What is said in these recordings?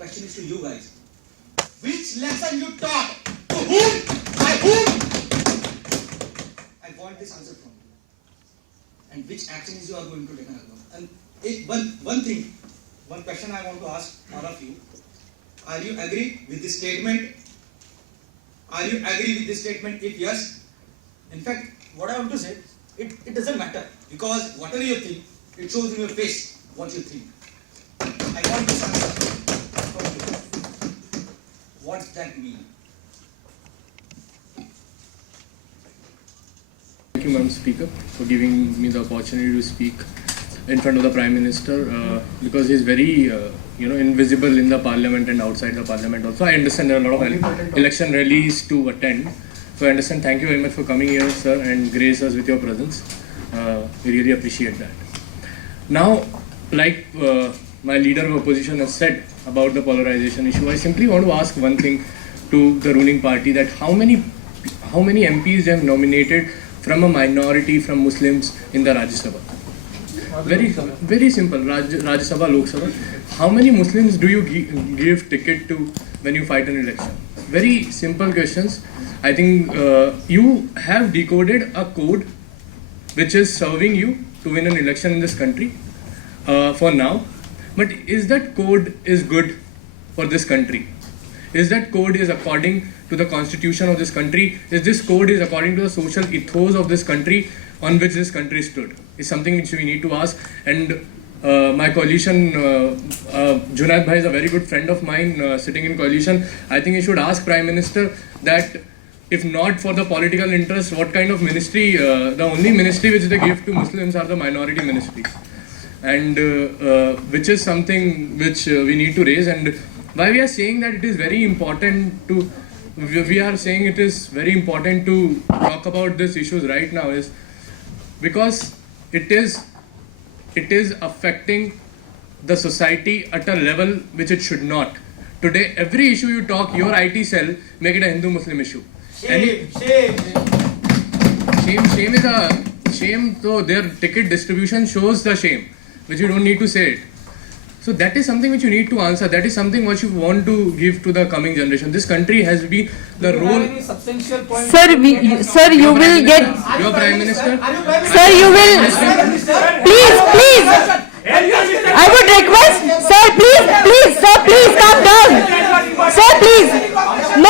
question is to you guys. Which lesson you taught? To whom? By whom? I want this answer from you. And which actions you are going to take on account. And one question I want to ask all of you. Are you agree with this statement? Are you agree with this statement? If yes, in fact, what I want to say, it doesn't matter. Because whatever you think, it shows in your face what you think. I want this answer from you. What does that mean? Thank you, Madam Speaker, for giving me the opportunity to speak in front of the Prime Minister, because he's very, invisible in the Parliament and outside the Parliament also. I understand there are a lot of election rallies to attend. So I understand. Thank you very much for coming here, sir, and grace us with your presence. We really appreciate that. Now, like my leader of opposition has said about the polarization issue, I simply want to ask one thing to the ruling party, that how many MPs they have nominated from a minority, from Muslims in the Rajya Sabha? Very simple. Rajya Sabha, Lok Sabha. How many Muslims do you give ticket to when you fight an election? Very simple questions. I think you have decoded a code which is serving you to win an election in this country for now. But is that code is good for this country? Is that code is according to the constitution of this country? Is this code is according to the social ethos of this country on which this country stood? Is something which we need to ask. And my coalition, Junaid Bhai is a very good friend of mine sitting in coalition. I think he should ask Prime Minister that if not for the political interest, what kind of ministry, the only ministry which they give to Muslims are the minority ministries. And which is something which we need to raise. And why we are saying that it is very important to, talk about these issues right now is because it is affecting the society at a level which it should not. Today, every issue you talk, your IT cell, make it a Hindu-Muslim issue. Shame is a shame. So their ticket distribution shows the shame, which you don't need to say it. So that is something which you need to answer. That is something what you want to give to the coming generation. This country has been the role. Sir, you will get. Your Prime Minister. Sir, you will. Please. I would request, sir, please calm down. Sir, please. No.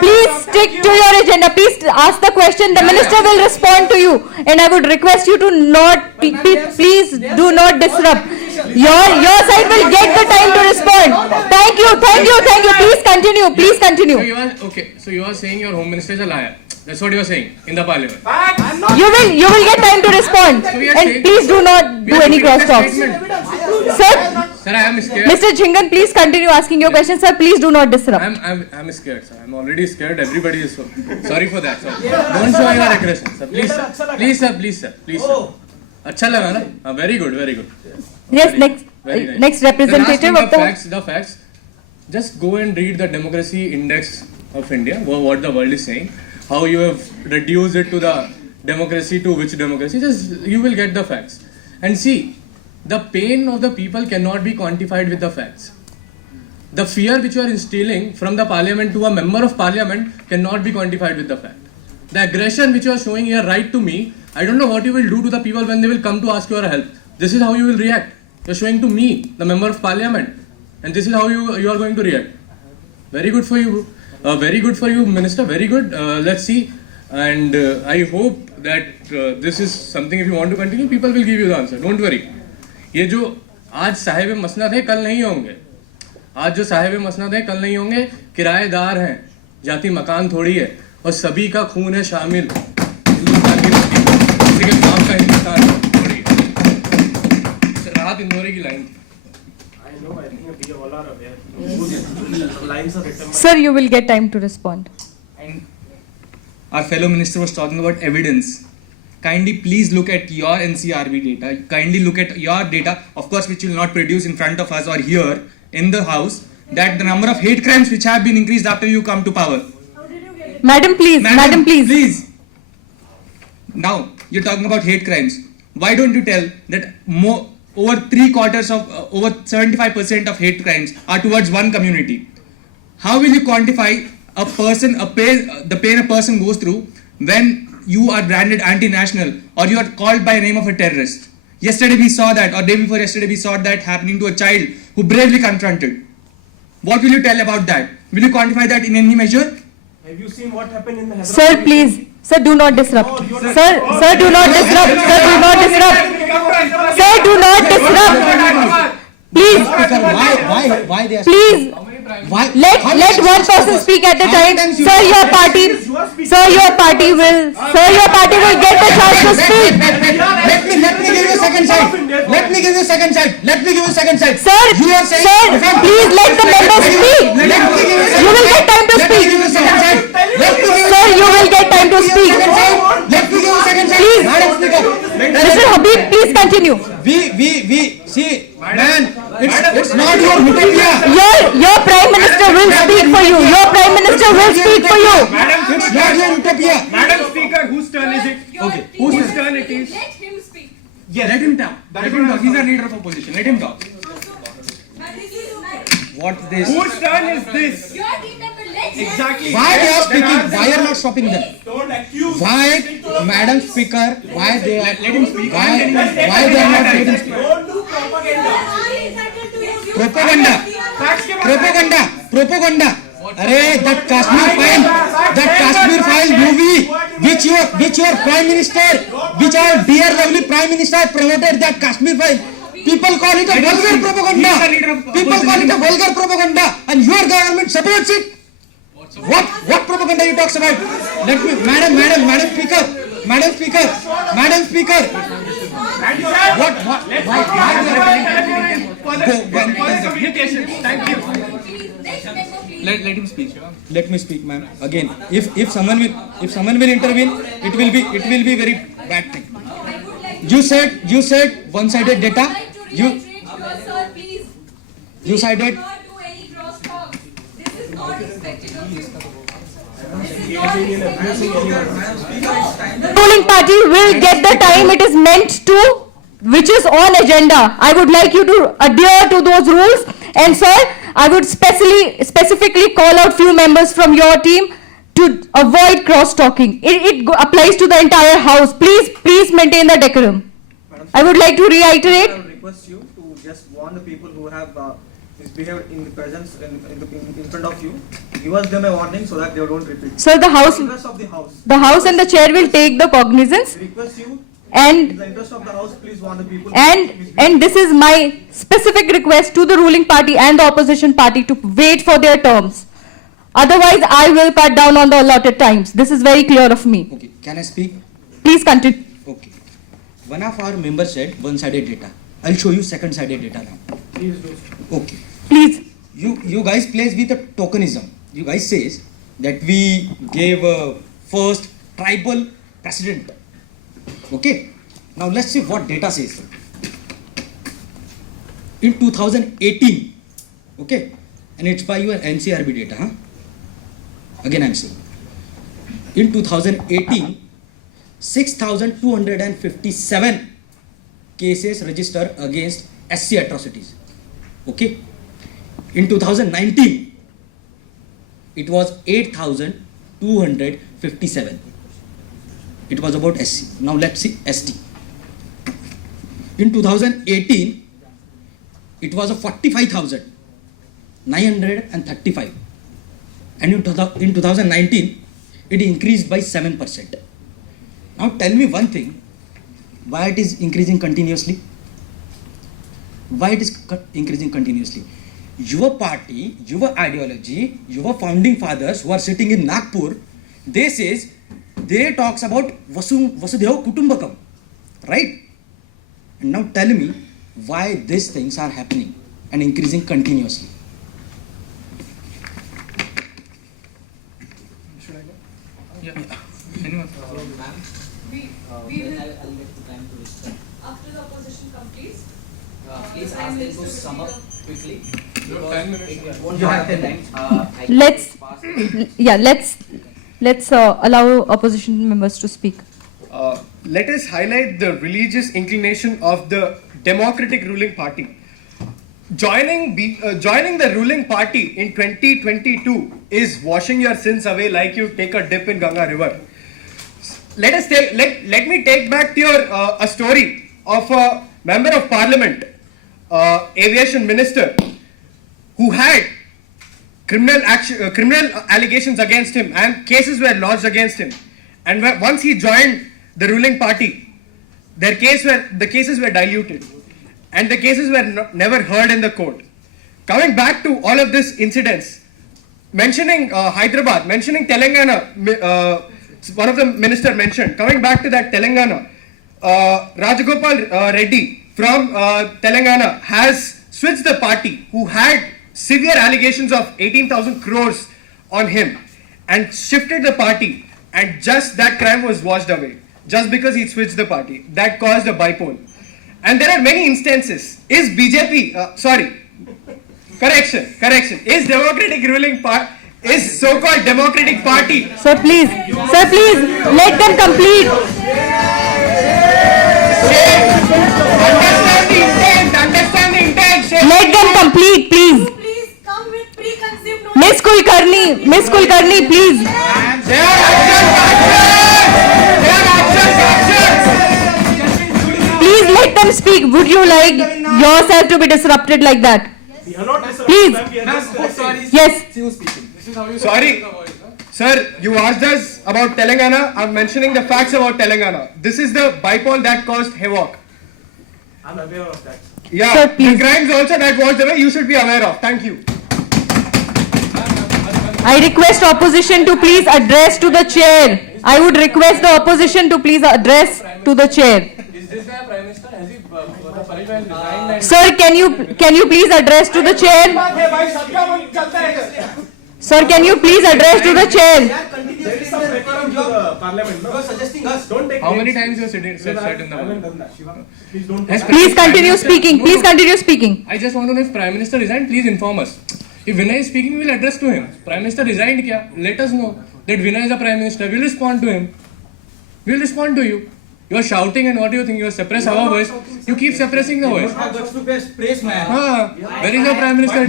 Please stick to your agenda. Please ask the question. The minister will respond to you. And I would request you to not, please do not disrupt. Your side will get the time to respond. Thank you. Please continue. So you are saying your Home Minister is a liar. That's what you are saying in the Parliament. You will get time to respond. And please do not do any cross talks. Sir, I am scared. Mr. Jhingan, please continue asking your questions. Sir, please do not disrupt. I'm scared, sir. I'm already scared. Everybody is so sorry for that, sir. Don't show your aggression, sir. Please, sir. अच्छा लगा ना? Very good. Yes, next representative of the facts. Just go and read the democracy index of India. What the world is saying. How you have reduced it to the democracy to which democracy. Just you will get the facts. And see, the pain of the people cannot be quantified with the facts. The fear which you are instilling from the Parliament to a member of Parliament cannot be quantified with the fact. The aggression which you are showing here right to me, I don't know what you will do to the people when they will come to ask your help. This is how you will react. You are showing to me, the member of Parliament, and this is how you are going to react. Very good for you. Very good for you, Minister. Very good. Let's see. And I hope that this is something, if you want to continue, people will give you the answer. Don't worry. ये जो आज साहिब मसनद है, कल नहीं होंगे. आज जो साहिब मसनद है, कल नहीं होंगे. किराएदार हैं, जाति मकान थोड़ी है, और सभी का खून है शामिल. हिंदुस्तान की मिट्टी, किसी के काम का हिंदुस्तान थोड़ी है. राहत इंदौरी की line. Sir, you will get time to respond. And our fellow minister was talking about evidence. Kindly please look at your NCRB data. Kindly look at your data, of course, which will not produce in front of us or here in the house, that the number of hate crimes which have been increased after you come to power. Madam, please. Please. Now, you're talking about hate crimes. Why don't you tell that over 3/4 of over 75% of hate crimes are towards one community. How will you quantify the pain a person goes through when you are branded anti-national or you are called by the name of a terrorist? Yesterday we saw that, or day before yesterday we saw that happening to a child who bravely confronted. What will you tell about that? Will you quantify that in any measure? Have you seen what happened in the Hyderabad? Sir, please. Sir, do not disrupt. Sir, do not disrupt. Sir, do not disrupt. Sir, do not disrupt. Please. Why they are Please. Let one person speak at a time. Sir, your party will get the chance to speak. Let me give you a second side. Let me give you a second side. Sir, please let the members speak. You will get time to speak. Sir, you will get time to speak. Let me give you a second side. Please. Madam Speaker. Mr. Habib, please continue. We see, man, it's not your utopia. Your Prime Minister will speak for you. Your Prime Minister will speak for you. It's not your utopia. Madam Speaker, whose turn is it? Okay. Whose turn it is? Let him speak. Yeah, let him talk. He's a leader of opposition. Let him talk. What's this? Whose turn is this? Your team member, let him Exactly. Why they are speaking? Why are not stopping them? Don't accuse. Why, Madam Speaker? Why they are? Let him speak. Why they are not letting him speak? Don't do propaganda. Propaganda. Arey, that Kashmir file movie, which your Prime Minister, which our dear lovely Prime Minister promoted that Kashmir file. People call it a vulgar propaganda. People call it a vulgar propaganda, and your government supports it. What propaganda you talks about? Let me, Madam Speaker. What? For the communication. Thank you. Let him speak. Let me speak, ma'am. Again, if someone will intervene, it will be very bad thing. You said one-sided data. You cited. not do any cross talk. This is not expected of you. This is not expected of you. No. Ruling party will get the time it is meant to, which is on agenda. I would like you to adhere to those rules. And sir, I would specifically call out few members from your team to avoid cross-talking. It applies to the entire house. Please maintain the decorum. I would like to reiterate. I would request you to just warn the people who have misbehaved in the presence in front of you. Give us them a warning so that they don't repeat. Sir, the In the interest of the house and the chair will take the cognizance. we request you, in And the interest of the house, please warn the people. and this is my specific request to the ruling party and the opposition party to wait for their terms. Otherwise, I will cut down on the allotted times. This is very clear of me. Okay, can I speak? Please continue. Okay. One of our members said one-sided data. I'll show you second-sided data now. Please do. Okay. Please. You guys plays with a tokenism. You guys says that we gave a first tribal president. Okay. Now let's see what data says. In 2018, okay, and it's by your NCRB data, huh? Again I'm saying. In 2018, 6,257 cases registered against SC atrocities. Okay. In 2019, it was 8,257. It was about SC. Now let's see ST. In 2018, it was a 45,935. And in 2019, it increased by 7%. Now tell me one thing, why it is increasing continuously? Why it is increasing continuously? Your party, your ideology, your founding fathers who are sitting in Nagpur, they talks about Vasudhaiva Kutumbakam, right? And now tell me why these things are happening and increasing continuously. Should I go? Yeah. Anyone? We will, after the opposition completes, Please Prime ask them Minister to will sum be up the- quickly. You have 10 minutes. It won't have 10 times. Let's allow opposition members to speak. Let us highlight the religious inclination of the democratic ruling party. Joining the ruling party in 2022 is washing your sins away like you take a dip in Ganga River. Let me take back to your a story of a member of parliament, aviation minister, who had criminal allegations against him and cases were lodged against him. And once he joined the ruling party, the cases were diluted and the cases were never heard in the court. Coming back to all of these incidents, mentioning Hyderabad, mentioning Telangana, one of the minister mentioned, coming back to that Telangana, Rajagopal Reddy from Telangana has switched the party, who had severe allegations of 18,000 crores on him, and shifted the party, and just that crime was washed away just because he switched the party. That caused a bipole. And there are many instances. Is BJP, correction, is democratic ruling party, is so-called democratic party. Sir, please, let them complete. Understand the intent. Let them complete, please. Please come with preconceived notions. Miss Kulkarni, please. They are action. Please let them speak. Would you like yourself to be disrupted like that? We are not disrupting Please. them, we are just discussing. Yes. Sorry, sir, you asked us about Telangana. I'm mentioning the facts about Telangana. This is the bipole that caused havoc. I'm aware of that. Yeah, Sir, the please. crimes also that washed away, you should be aware of. Thank you. I request opposition to please address to the chair. I would request the opposition to please address to the chair. Is this guy Prime Minister? Has he, Parikh has resigned and... Sir, can you please address to the chair? Sir, can you please address to the chair? There is some decorum to the parliament. No? Suggesting us. Don't take How many names. times you have sat in the I haven't parliament? done that, Shiva. Please don't. Has Please Prime continue Minister- speaking. No, Please no. continue speaking. I just want to know if Prime Minister resigned, please inform us. If Vinay is speaking, we will address to him. Prime Minister resigned kya? Let us know that Vinay is the Prime Minister. We will respond to him. We will respond to you. You are shouting and what do you think? You are suppress our voice. You keep suppressing the voice. Praise man. Where is the Prime Minister?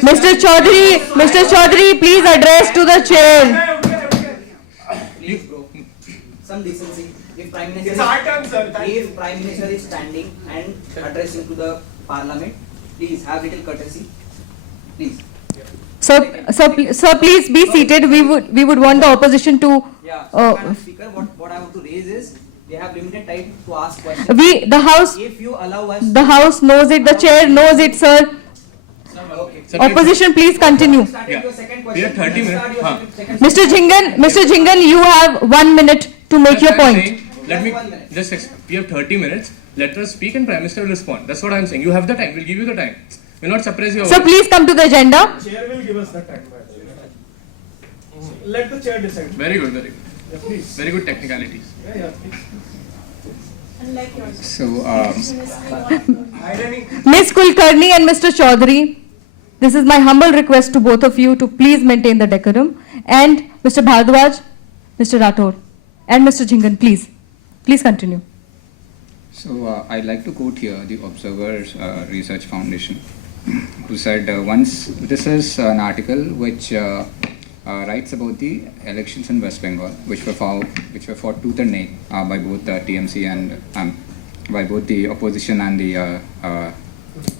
Mr. Chaudhary, please address to the chair. Please, bro. Some decency. If Prime Minister, It's our turn, sir. Thank you. if Prime Minister is standing and addressing to the Parliament, please have little courtesy. Please. Sir, please be seated. We would want the opposition to. Yeah. So, Madam Speaker, what I want to raise is they have limited time to ask questions. The House If you allow us. knows it. The chair knows it, sir. Okay. Sir, we have- Opposition, please continue. Start with your second We have question. 30 minutes. Start your Huh. second- Mr. Jhingan, you have 1 minute to make your That's what I'm point. saying. Let me Just 1 minute. just we have 30 minutes. Let us speak and Prime Minister will respond. That's what I'm saying. You have the time. We'll give you the time. We'll not suppress your So voice. please come to the agenda. Chair will give us the time. Let the chair decide. Very good, very good. Yeah, please. Very good technicalities. Yeah, please. Unlike yours. So, Ms. Kulkarni and Mr. Chaudhary, this is my humble request to both of you to please maintain the decorum. And Mr. Bhardwaj, Mr. Rathore, and Mr. Jhingan, please continue. so I'd like to quote here the Observer's Research Foundation, who said once, this is an article which writes about the elections in West Bengal, which were fought tooth and nail by both the TMC and by both the opposition and the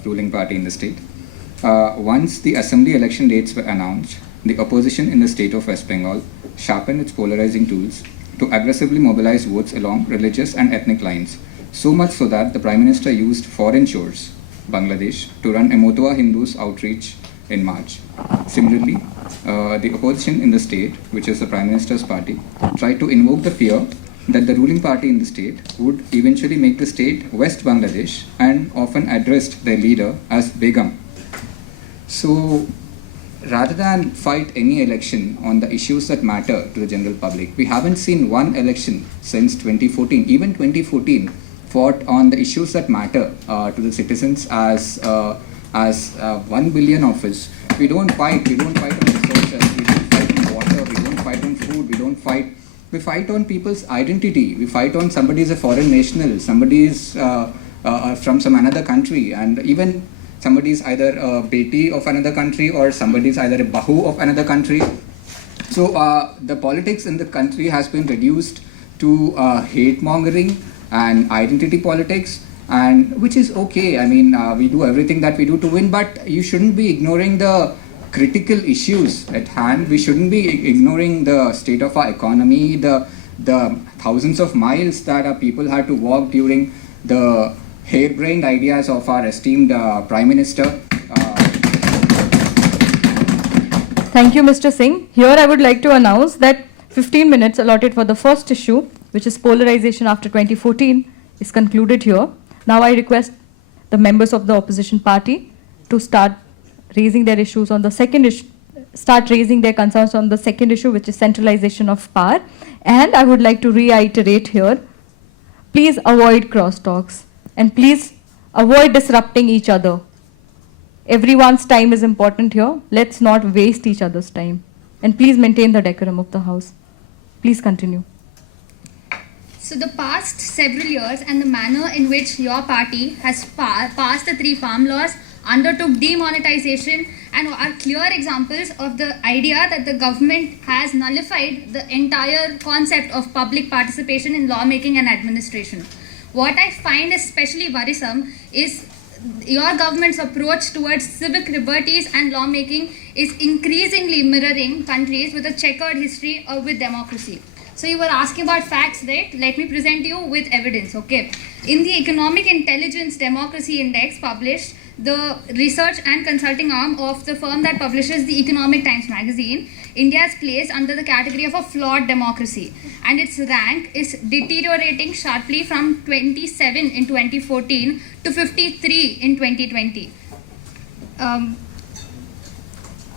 ruling party in the state. Once the assembly election dates were announced, the opposition in the state of West Bengal sharpened its polarizing tools to aggressively mobilize votes along religious and ethnic lines, so much so that the Prime Minister used foreign shores, Bangladesh, to run a Motwa Hindus outreach in March. Similarly, the opposition in the state, which is the Prime Minister's party, tried to invoke the fear that the ruling party in the state would eventually make the state West Bangladesh, and often addressed their leader as Begum. So, rather than fight any election on the issues that matter to the general public, we haven't seen one election since 2014. Even 2014 fought on the issues that matter to the citizens as 1 billion of us. We don't fight on resources, we don't fight on water, we don't fight on food, we fight on people's identity. We fight on somebody is a foreign national, somebody is from some another country, and even somebody is either a beti of another country or somebody is either a bahu of another country. So the politics in the country has been reduced to hate mongering and identity politics, and which is okay. I mean, we do everything that we do to win, but you shouldn't be ignoring the critical issues at hand. We shouldn't be ignoring the state of our economy, the thousands of miles that our people had to walk during the harebrained ideas of our esteemed Prime Minister. Thank you, Mr. Singh. Here I would like to announce that 15 minutes allotted for the first issue, which is polarization after 2014, is concluded here. Now I request the members of the opposition party to start raising their issues on the second issue, start raising their concerns on the second issue, which is centralization of power. And I would like to reiterate here, please avoid crosstalks and please avoid disrupting each other. Everyone's time is important here. Let's not waste each other's time. And please maintain the decorum of the House. Please continue. So the past several years and the manner in which your party has passed the 3 farm laws, undertook demonetization, and are clear examples of the idea that the government has nullified the entire concept of public participation in lawmaking and administration. What I find especially worrisome is your government's approach towards civic liberties and lawmaking is increasingly mirroring countries with a checkered history or with democracy. So you were asking about facts, right? Let me present you with evidence, okay? In the Economic Intelligence Democracy Index published, the research and consulting arm of the firm that publishes the Economic Times magazine, India is placed under the category of a flawed democracy, and its rank is deteriorating sharply from 27 in 2014 to 53 in 2020.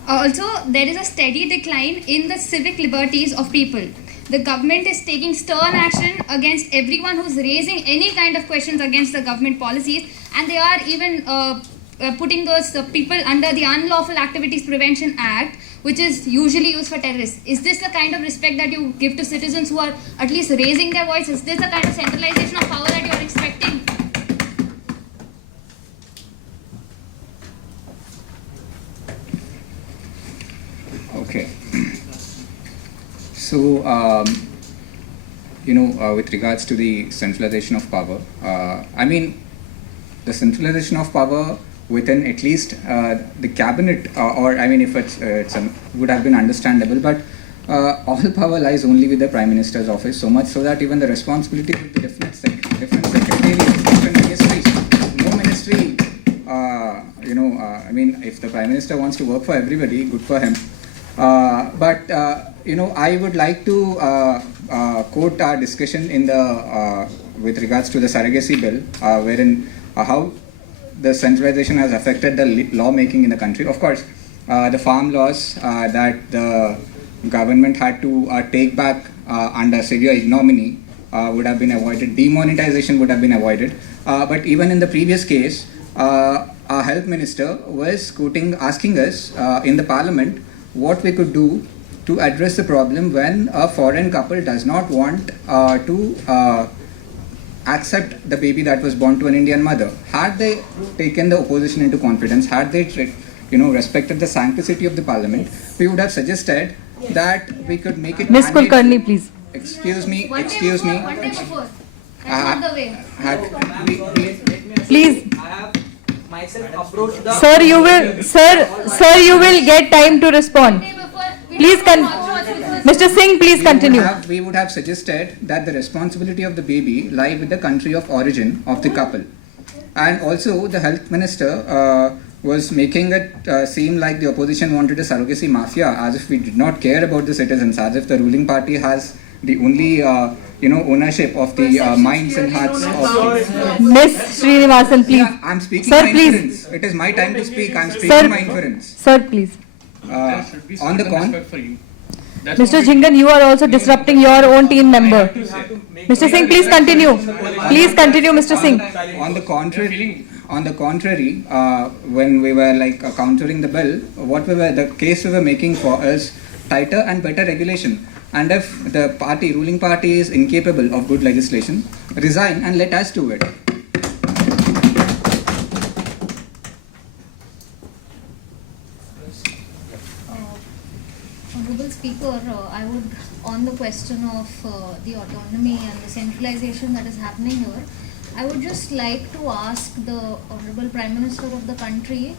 Also, there is a steady decline in the civic liberties of people. The government is taking stern action against everyone who's raising any kind of questions against the government policies, and they are even putting those people under the Unlawful Activities Prevention Act, which is usually used for terrorists. Is this the kind of respect that you give to citizens who are at least raising their voice? Is this the kind of centralization of power that you are expecting? Okay. So, with regards to the centralization of power, I mean, the centralization of power within at least the cabinet, or I mean, if would have been understandable, but all power lies only with the Prime Minister's office, so much so that even the responsibility of the different secretariats, different ministries, no ministry, I mean, if the Prime Minister wants to work for everybody, good for him. But I would like to quote our discussion in the with regards to the surrogacy bill, wherein how the centralization has affected the lawmaking in the country. Of course, the farm laws that the government had to take back under severe ignominy would have been avoided. Demonetization would have been avoided. But even in the previous case, our health minister was asking us in the parliament what we could do to address the problem when a foreign couple does not want to accept the baby that was born to an Indian mother. Had they taken the opposition into confidence, had they respected the sanctity of the parliament, we would have suggested that we could make it Ms. Kulkarni, please. Excuse me. One day before. That's not the way. Please. I have myself approached the... Sir, you will get time to respond. Please, Mr. Singh, please continue. We would have suggested that the responsibility of the baby lie with the country of origin of the couple. And also, the health minister was making it seem like the opposition wanted a surrogacy mafia, as if we did not care about the citizens, as if the ruling party has the only ownership of the minds and hearts of... Ms. Srinivasan, please. Yeah, I'm speaking Sir, my please. inference. It is my time to speak. I'm speaking Sir, my inference. Sir, please. There should be On the certain con- respect for you. That's Mr. what we- Jhingan, you are also disrupting your own team member. Mr. Singh, please continue. Please continue, Mr. Singh. On the contrary, when we were countering the bill, the case we were making for is tighter and better regulation. And if the ruling party is incapable of good legislation, resign and let us do it. Honorable Speaker, I would, on the question of the autonomy and the centralization that is happening here, I would just like to ask the Honorable Prime Minister of the country,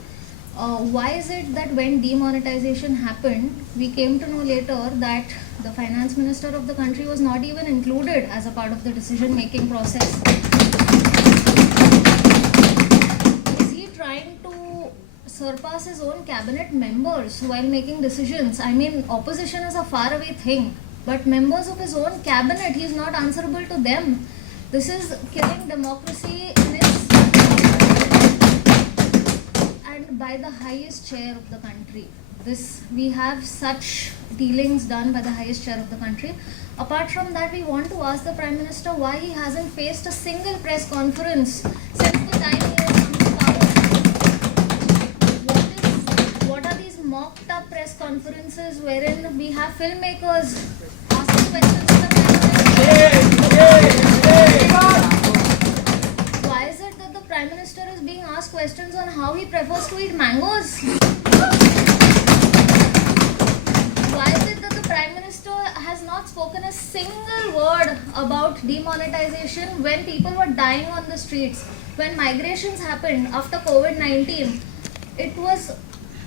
why is it that when demonetization happened, we came to know later that the Finance Minister of the country was not even included as a part of the decision-making process? Is he trying to surpass his own cabinet members while making decisions? I mean, opposition is a faraway thing, but members of his own cabinet, he is not answerable to them. This is killing democracy in its and by the highest chair of the country. We have such dealings done by the highest chair of the country. Apart from that, we want to ask the Prime Minister why he hasn't faced a single press conference since the time he has come to power. What are these mocked up press conferences wherein we have filmmakers asking questions to the Prime Minister? Why is it that the Prime Minister is being asked questions on how he prefers to eat mangoes? Why is it that the Prime Minister has not spoken a single word about demonetization when people were dying on the streets? When migrations happened after COVID-19, it was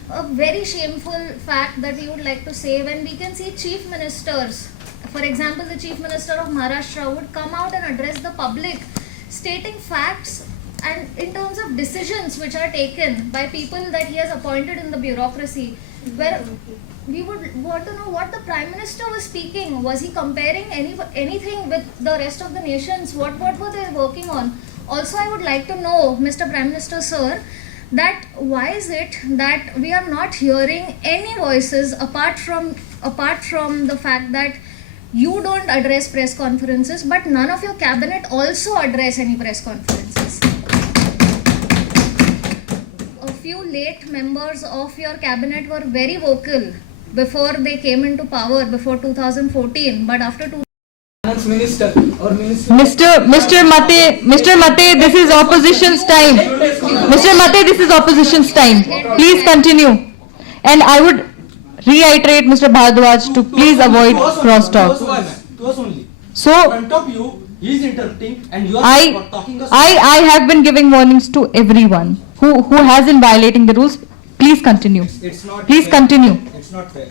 a very shameful fact that we would like to say when we can see chief ministers, for example, the Chief Minister of Maharashtra would come out and address the public stating facts and in terms of decisions which are taken by people that he has appointed in the bureaucracy, where we would want to know what the Prime Minister was speaking. Was he comparing anything with the rest of the nations? What were they working on? Also, I would like to know, Mr. Prime Minister, sir, that why is it that we are not hearing any voices apart from the fact that you don't address press conferences, but none of your cabinet also address any press conferences. A few late members of your cabinet were very vocal before they came into power before 2014, but after Minister or Minister. Mr. Mate, this is opposition's time. Mr. Mate, this is opposition's time. Please continue. And I would reiterate Mr. Bhardwaj to please avoid crosstalk. To us only. So, In front of you, he is interrupting and you are talking us. I have been giving warnings to everyone who has been violating the rules. Please continue. It's not Please fair. continue. It's not fair.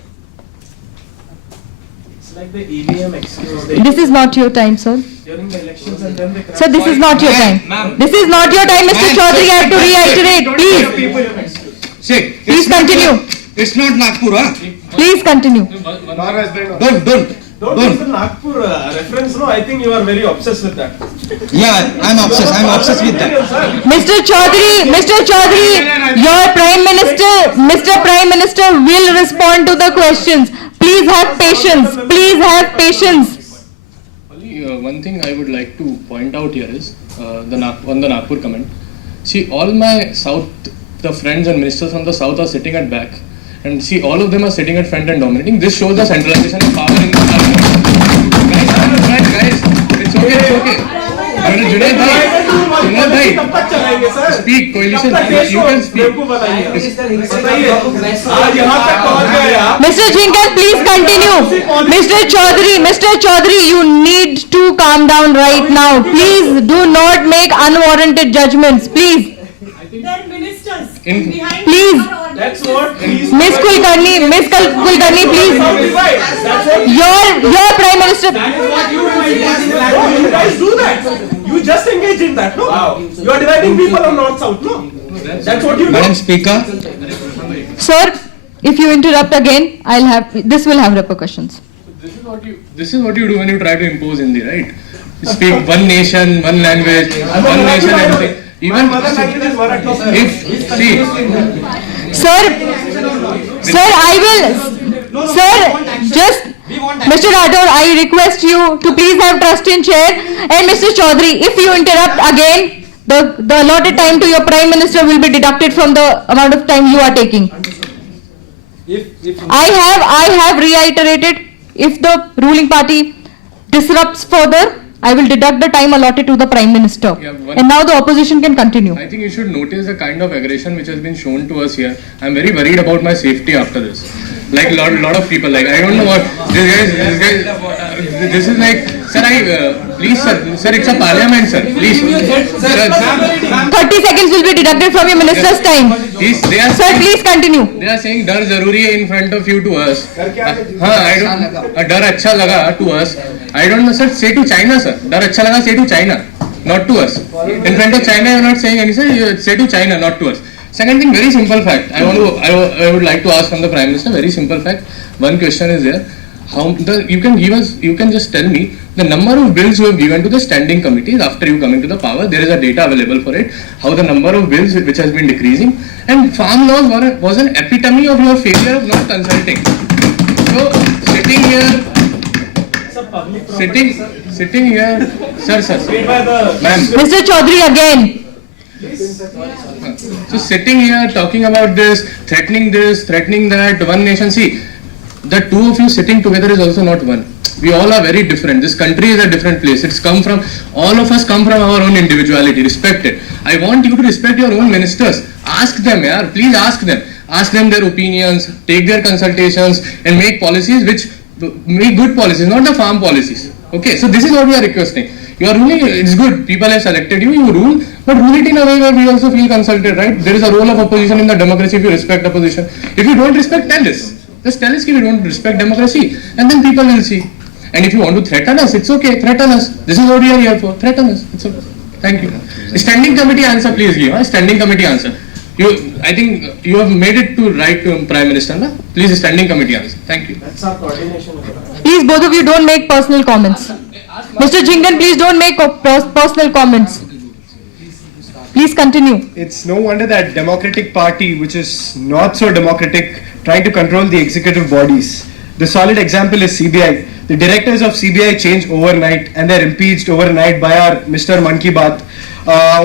It's like the EVM excuse. This is not your time, sir. During the elections and then they Sir, this is not your time. This is not your time, Mr. Chaudhary. I have to reiterate. Please. See, Please continue. it's not Nagpur, huh? Please continue. Don't use the Nagpur reference, no? I think you are very obsessed with that. Yeah, I'm obsessed with that. Mr. Chaudhary, your Mr. Prime Minister will respond to the questions. Please have patience. Please have patience. Only one thing I would like to point out here is on the Nagpur comment. See, all my the friends and ministers from the south are sitting at back, and see, all of them are sitting at front and dominating. This shows the centralization of power in the parliament. Guys, it's okay. Junaid bhai, speak, coalition, you can speak. Mr. Jinkal, please continue. Mr. Chaudhary, you need to calm down right now. Please do not make unwarranted judgments. Please. They're ministers. Please. That's what. Miss Kulkarni, please. Your Prime Minister. That is what you guys do that. You just engage in that, no? Wow. You are dividing people on north-south, no? That's what you do. Madam Speaker. Sir, if you interrupt again, this will have repercussions. This is what you do when you try to impose Hindi, right? You speak one nation, one language, one nation, everything. Even Mr. Rathod, I request you to please have trust in chair. And Mr. Chaudhary, if you interrupt again, the allotted time to your Prime Minister will be deducted from the amount of time you are taking. I have reiterated, if the ruling party disrupts further, I will deduct the time allotted to the Prime Minister. And now the opposition can continue. I think you should notice the kind of aggression which has been shown to us here. I am very worried about my safety after this. like lot of people. Like I don't know what this is like. Sir, please, sir, it's a parliament, sir. Please, sir. 30 seconds will be deducted from your minister's time. Sir, please continue. They are saying डर जरूरी है in front of you to us. हाँ, I don't. डर अच्छा लगा to us. I don't know, sir. Say to China, sir. डर अच्छा लगा, say to China, not to us. In front of China, you are not saying any, sir. You say to China, not to us. Second thing, very simple fact. I would like to ask from the Prime Minister. Very simple fact. One question is there. You can just tell me the number of bills you have given to the standing committees after you come into the power. There is a data available for it. How the number of bills which has been decreasing, and farm laws was an epitome of your failure of not consulting. So sitting here, sir, ma'am. Mr. Chaudhary again. So sitting here talking about this, threatening that, one nation. See, the two of you sitting together is also not one. We all are very different. This country is a different place. All of us come from our own individuality. Respect it. I want you to respect your own ministers. Ask them, yaar. Please ask them. Ask them their opinions, take their consultations, and make policies make good policies, not the farm policies. Okay, so this is what we are requesting. You are ruling, it's good. People have selected you, you rule, but rule it in a way where we also feel consulted, right? There is a role of opposition in the democracy if you respect opposition. If you don't respect, tell us. Just tell us if you don't respect democracy, and then people will see. And if you want to threaten us, it's okay, threaten us. This is what we are here for, threaten us. It's okay. Thank you. Standing committee answer, please give. Standing committee answer. I think you have made it to right to Prime Minister, na? Please, standing committee answer. Thank you. That's our coordination. Please, both of you don't make personal comments. Mr. Jhingan, please don't make personal comments. Please continue. It's no wonder that Democratic Party, which is not so democratic, trying to control the executive bodies. The solid example is CBI. The directors of CBI change overnight and they're impeached overnight by our Mr. Man Ki Baat.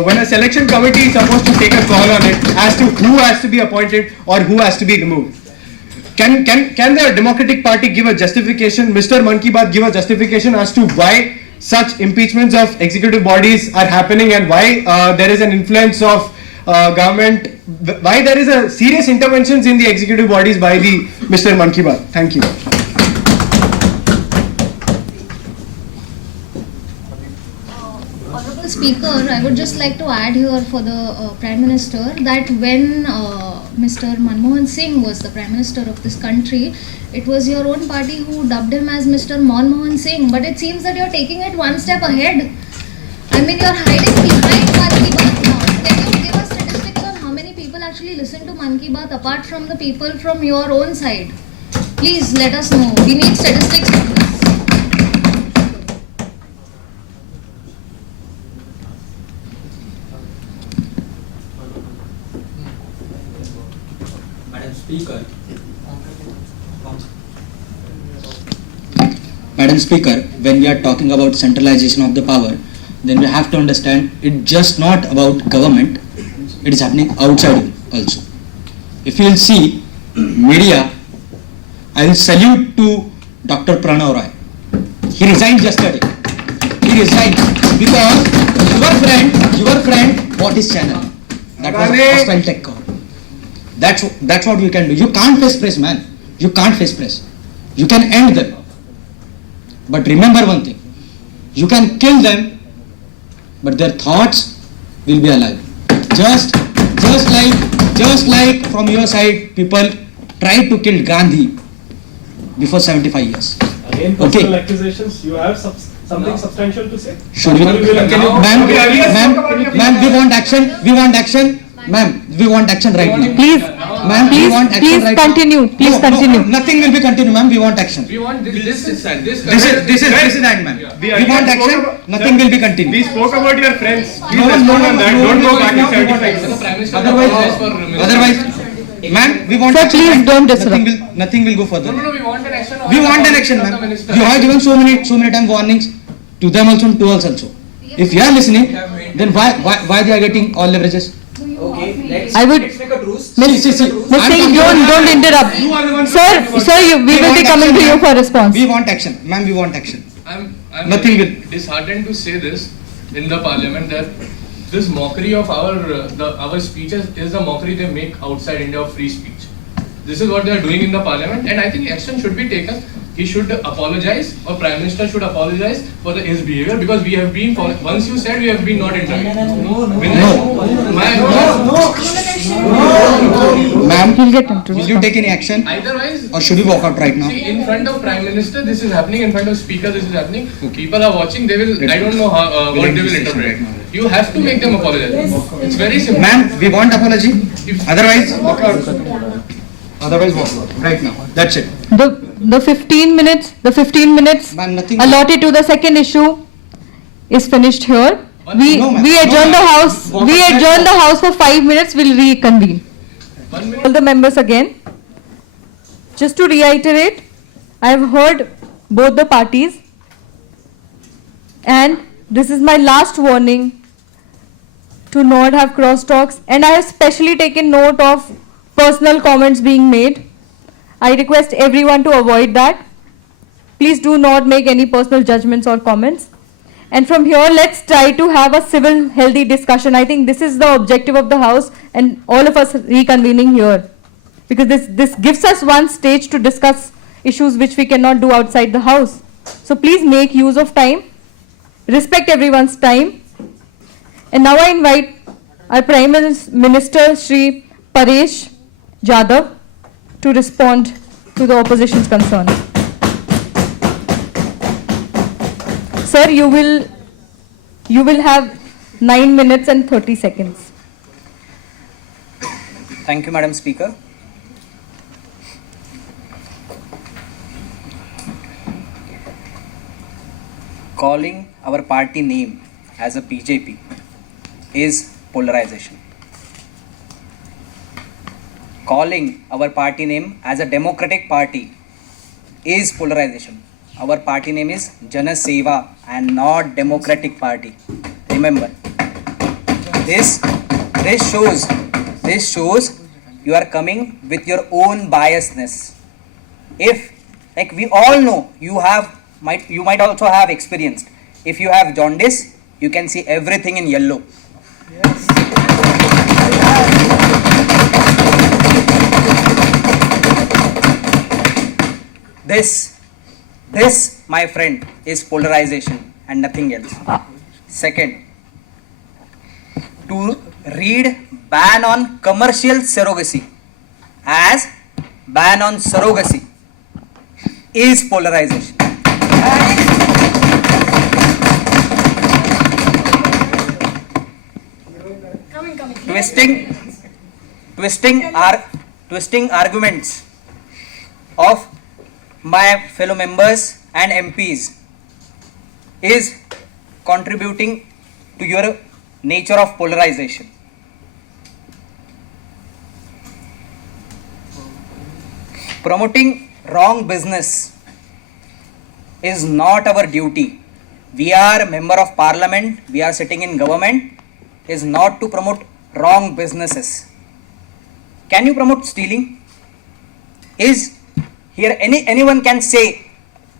When a selection committee is supposed to take a call on it as to who has to be appointed or who has to be removed. Can the Democratic Party give a justification, Mr. Man Ki Baat give a justification as to why such impeachments of executive bodies are happening and why there is an influence of government, why there is a serious interventions in the executive bodies by the Mr. Man Ki Baat? Thank you. Honorable Speaker, I would just like to add here for the Prime Minister that when Mr. Manmohan Singh was the Prime Minister of this country, it was your own party who dubbed him as Mr. Manmohan Singh, but it seems that you're taking it one step ahead. I mean, you're hiding behind Man Ki Baat now. Can you give us statistics on how many people actually listen to Man Ki Baat apart from the people from your own side? Please let us know. We need statistics on this. Madam Speaker, when we are talking about centralization of the power, then we have to understand it's just not about government, it is happening outside also. If you will see media, I will salute to Dr. Pranav Roy. He resigned yesterday. He resigned because your friend bought his channel. That was hostile tech call. That's what we can do. You can't face press, man. You can't face press. You can end them. But remember one thing. You can kill them, but their thoughts will be alive. Just like from your side, people tried to kill Gandhi before 75 years. Again, personal accusations. You have something substantial to say? Should we? Ma'am, we want action. Ma'am, we want action right now. Please, ma'am, we want action right continue. now. Please continue. Nothing will be continued, ma'am. We want action. We want this is end, ma'am. We want action. Nothing will be continued. We spoke about your friends. Please respond on that. Don't go back in 75. Otherwise, ma'am, we want Sir, action. please don't disrupt. Nothing will go further. No, we want an action. We want an action, ma'am. You have given so many times warnings to them also and to us also. If you are listening, then why they are getting all leverages? Okay, let's I would. make a truce. Ms. Singh, don't interrupt. Sir, we will be coming to you for response. We want action, ma'am. We want action. I'm Nothing very disheartened to say this in the parliament that this mockery of our speeches is the mockery they make outside India of free speech. This is what they are doing in the parliament, and I think action should be taken. He should apologize, or Prime Minister should apologize for his behavior, because we have been, once you said we have been not interviewed. Ma'am, He'll get him to will you respond. take any action? Otherwise, Or should we walk out right now? see, in front of Prime Minister, this is happening. In front of Speaker, this is happening. People are watching. They will. I don't know how, what they will interpret. You have to make them apologize. It's very simple. Ma'am, we want apology. Otherwise, walk out. Otherwise, walk out right now. That's it. The 15 minutes Ma'am, nothing. allotted to the second issue is finished here. No, ma'am. We adjourn No, the ma'am. house. Walk We out. adjourn the house for 5 minutes. We'll reconvene. 1 minute. All the members again. Just to reiterate, I have heard both the parties, and this is my last warning to not have crosstalks, and I have specially taken note of personal comments being made. I request everyone to avoid that. Please do not make any personal judgments or comments. And from here, let's try to have a civil, healthy discussion. I think this is the objective of the House, and all of us reconvening here. Because this gives us one stage to discuss issues which we cannot do outside the House. So please make use of time, respect everyone's time. And now I invite our Prime Minister, Shri Paresh Jadhav, to respond to the opposition's concern. Sir, you will have 9 minutes and 30 seconds. Thank you, Madam Speaker. Calling our party name as a BJP is polarization. Calling our party name as a democratic party is polarization. Our party name is Jana Seva and not Democratic Party. Remember, this shows you are coming with your own biasness. If, like we all know, you might also have experienced. If you have jaundice, you can see everything in yellow. This, my friend, is polarization and nothing else. Second, to read ban on commercial surrogacy as ban on surrogacy is polarization. Twisting arguments of my fellow members and MPs is contributing to your nature of polarization. Promoting wrong business is not our duty. We are a member of parliament, we are sitting in government, is not to promote wrong businesses. Can you promote stealing? Is here anyone can say,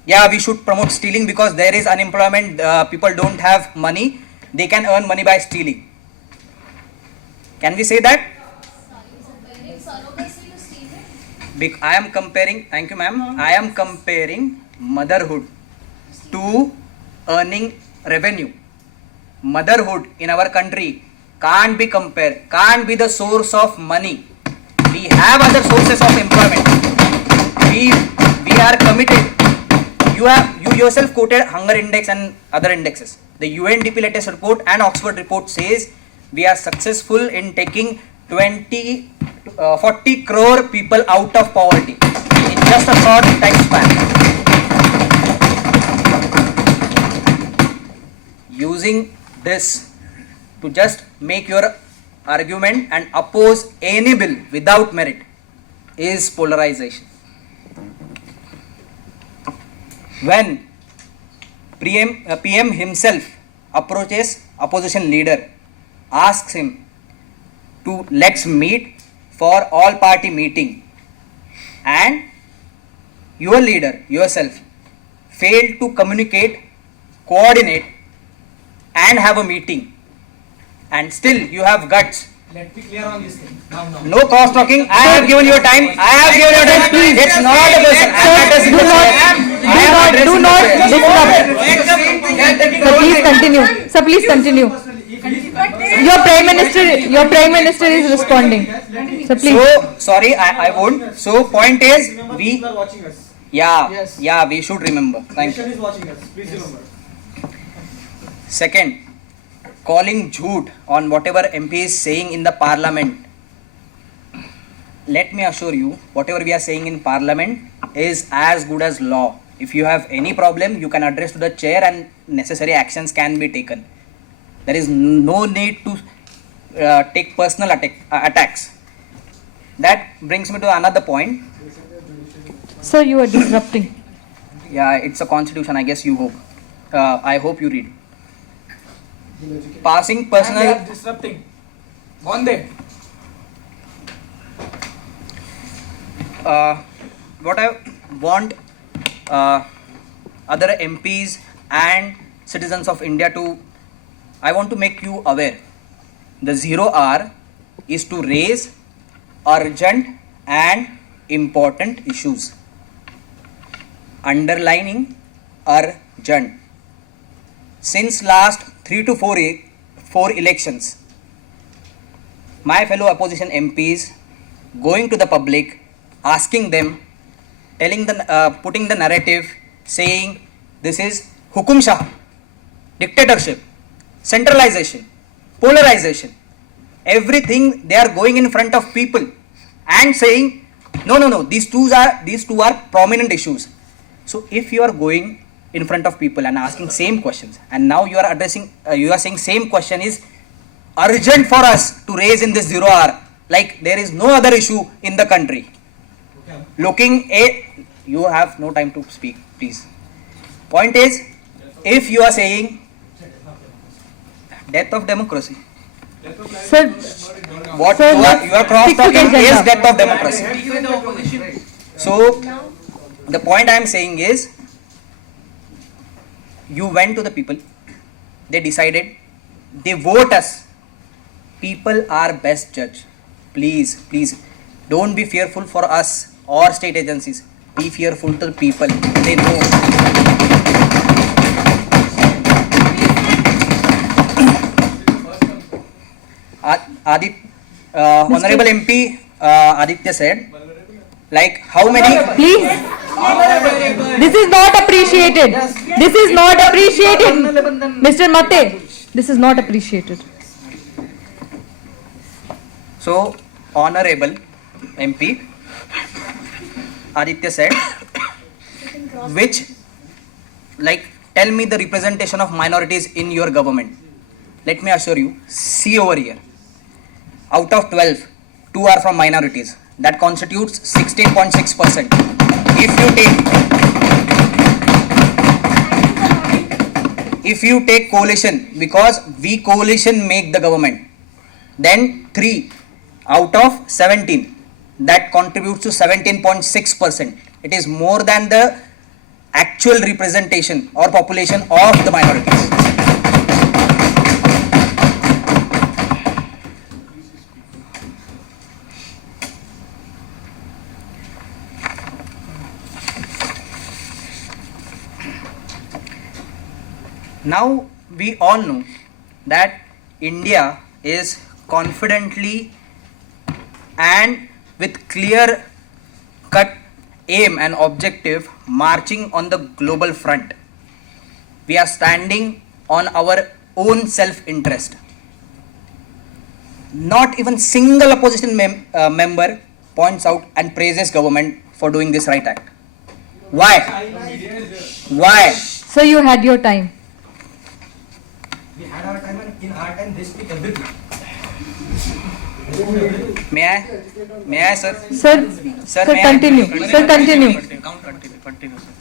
yeah, we should promote stealing because there is unemployment, people don't have money, they can earn money by stealing. Can we say that? I am comparing, thank you ma'am, I am comparing motherhood to earning revenue. Motherhood in our country can't be compared, can't be the source of money. We have other sources of employment. We are committed. You yourself quoted hunger index and other indexes. The UNDP latest report and Oxford report says we are successful in taking 40 crore people out of poverty in just a short time span. Using this to just make your argument and oppose any bill without merit is polarization. When PM himself approaches opposition leader, asks him to let's meet for all party meeting, and your leader yourself failed to communicate, coordinate and have a meeting, and still you have guts Let's be clear on this thing. Now. No cross talking. I have given you time. I have given you time. It's not a question. Do not disrupt. So please continue. So please continue. Your prime minister is responding. So please. So sorry, I won't. So point is we. People are watching us. Yeah, we should remember. Thank Nation you. is watching us. Please remember. Second, calling jhoot on whatever MP is saying in the parliament. Let me assure you, whatever we are saying in parliament is as good as law. If you have any problem, you can address to the chair and necessary actions can be taken. There is no need to take personal attacks. That brings me to another point. Sir, you are disrupting. Yeah, it's a constitution, I guess you hope. I hope you read. Passing personal. And they are disrupting. On them. What I want other MPs and citizens of India to, I want to make you aware. The 0R is to raise urgent and important issues. Underlining urgent. Since last 3 to 4 elections, my fellow opposition MPs going to the public, asking them, telling putting the narrative, saying this is Hukum Shah, dictatorship, centralization, polarization, everything they are going in front of people and saying no, these two are prominent issues. So if you are going in front of people and asking same questions, and now you are saying same question is urgent for us to raise in this 0R, like there is no other issue in the country. You have no time to speak, please. Point is, if you are saying death of democracy, Sir, what sir, you are cross stick to the talking is agenda. death of democracy. So the point I am saying is, you went to the people, they decided, they vote us. People are best judge. Please, don't be fearful for us or state agencies. Be fearful to the people. They know. Honorable MP Aditya said, like how many. Please. This is not appreciated. This is not appreciated. Mr. Mate, this is not appreciated. So, Honorable MP Aditya said, tell me the representation of minorities in your government. Let me assure you, see over here. Out of 12, 2 are from minorities. That constitutes 16.6%. If you take coalition, because we coalition make the government, then 3 out of 17, that contributes to 17.6%. It is more than the actual representation or population of the minorities. Now we all know that India is confidently and with clear cut aim and objective marching on the global front. We are standing on our own self-interest. Not even single opposition member points out and praises government for doing this right act. Why? So you had your time. We had our time, and in our time they speak everything. May I, sir? Sir, may I? continue. Sir, continue. Continue, sir.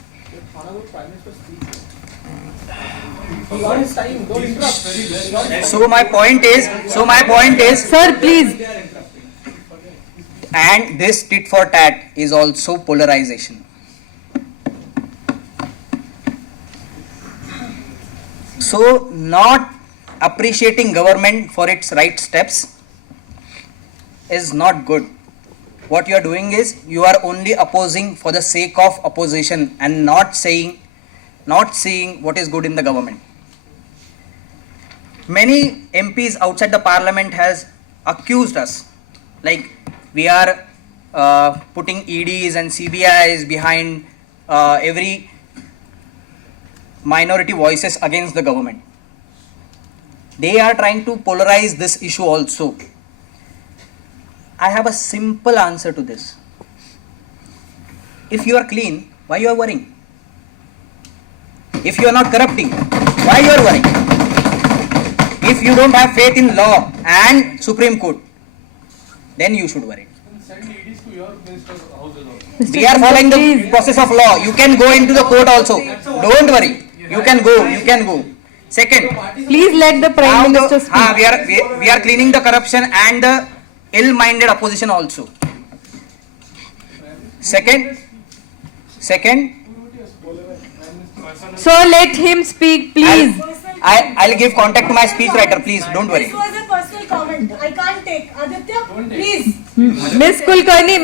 So my point is, Sir, please. and this tit for tat is also polarization. So not appreciating government for its right steps, is not good. What you are doing is you are only opposing for the sake of opposition and not seeing what is good in the government. Many MPs outside the parliament has accused us like we are putting EDs and CBIs behind every minority voices against the government. They are trying to polarize this issue also. I have a simple answer to this. If you are clean, why you are worrying? If you are not corrupting, why you are worrying? If you don't have faith in law and Supreme Court, then you should worry. We are following the process of law. You can go into the court also. Don't worry. You can go. Second, Please let the Prime Minister speak. we are cleaning the corruption and the ill-minded opposition also. Second, So let him speak, please. I'll give contact to my speechwriter, please, don't worry. This was a personal comment. I can't take. Aditya, please. Miss Kulkarni,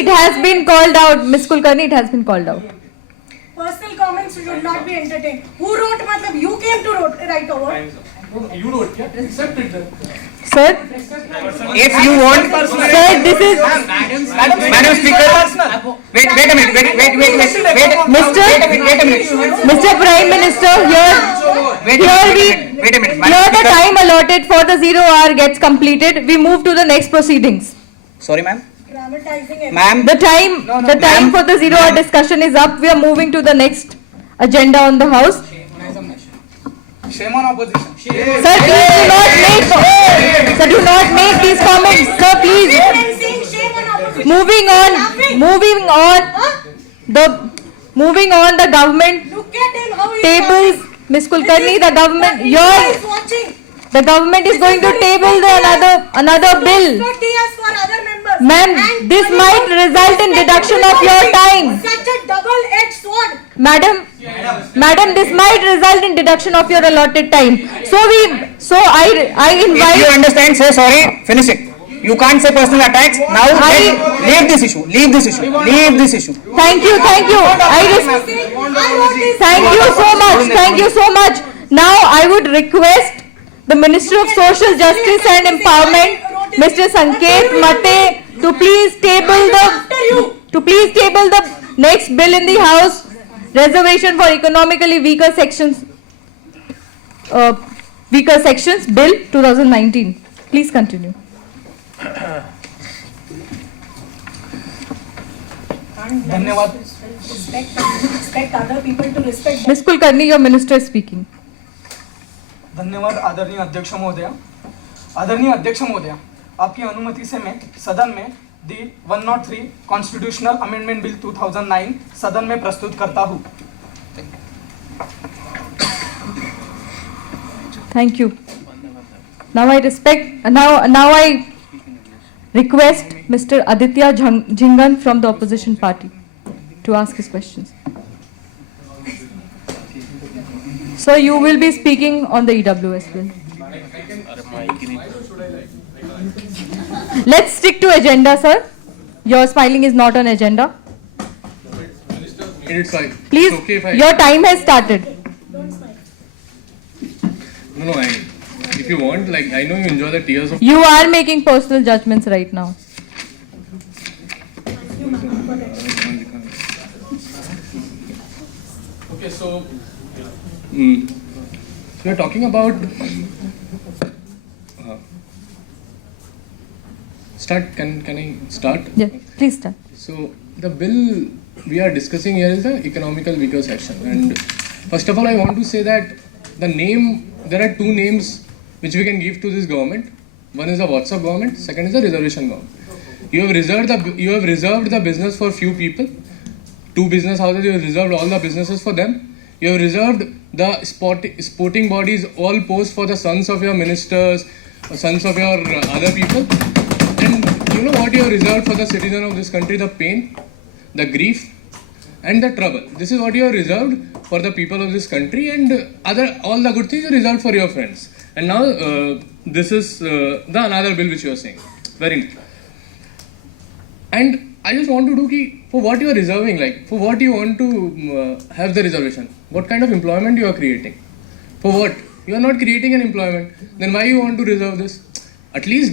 it has been called out. Miss Kulkarni, it has been called out. Personal comments should not be entertained. Who wrote? Matlab, you came to write over. You wrote, yeah? Accept it then. Sir, If you want, sir, this is Madam Speaker, wait a minute. Mr. Prime Minister, Wait a minute. here the time allotted for the 0 hour gets completed. We move to the next proceedings. Sorry, ma'am. Dramatizing it. Ma'am, The time for the 0 hour discussion is up. We are moving to the next agenda on the House. shame on opposition. Sir, please do not make these comments. Sir, please. Shame on opposition. Moving on, the government Look at him, how he tables. Miss Kulkarni, the government, is watching. the government is going to table another bill. Respect he has for other members. Ma'am, And this might result in deduction of your time. Such a double-edged sword. Madam, this might result in deduction of your allotted time. So I If you invite. understand, say sorry, finish it. You can't say personal attacks. Now, leave this issue. Leave this issue. Thank you. I wrote this. Thank you so much. Now I would request the Minister of Social Justice and Empowerment, Mr. Sanket Mate, to please table the next bill in the House, Reservation for Economically Weaker Sections, Bill 2019. Please continue. धन्यवाद. Respect other people to respect them. Ms. Kulkarni, your minister is speaking. धन्यवाद आदरणीय अध्यक्ष महोदया, आपकी अनुमति से मैं सदन में दी 103 कॉन्स्टिट्यूशनल अमेंडमेंट बिल 2009 सदन में प्रस्तुत करता हूँ. Thank you. Now I request Mr. Aditya Jhingan from the opposition party to ask his questions. So you will be speaking on the EWS bill. Let's stick to agenda, sir. Your smiling is not on agenda. It's fine. Please, It's okay if I... your time has started. No, if you want, like, I know you enjoy the tears of... You are making personal judgments right now. Okay, so... we are talking about... Can I start? Yeah, please start. So, the bill we are discussing here is the economical weaker section. And first of all, I want to say that there are two names which we can give to this government. One is the WhatsApp government, second is the reservation government. You have reserved the business for few people. 2 business houses, you have reserved all the businesses for them. You have reserved the sporting bodies, all posts for the sons of your ministers, sons of your other people. And you know what you have reserved for the citizen of this country? The pain, the grief and the trouble. This is what you have reserved for the people of this country, and all the good things you reserved for your friends. And now this is the another bill which you are saying. Very nice. And I just want to do for what you are reserving, like for what you want to have the reservation, what kind of employment you are creating, for what you are not creating an employment, then why you want to reserve this? At least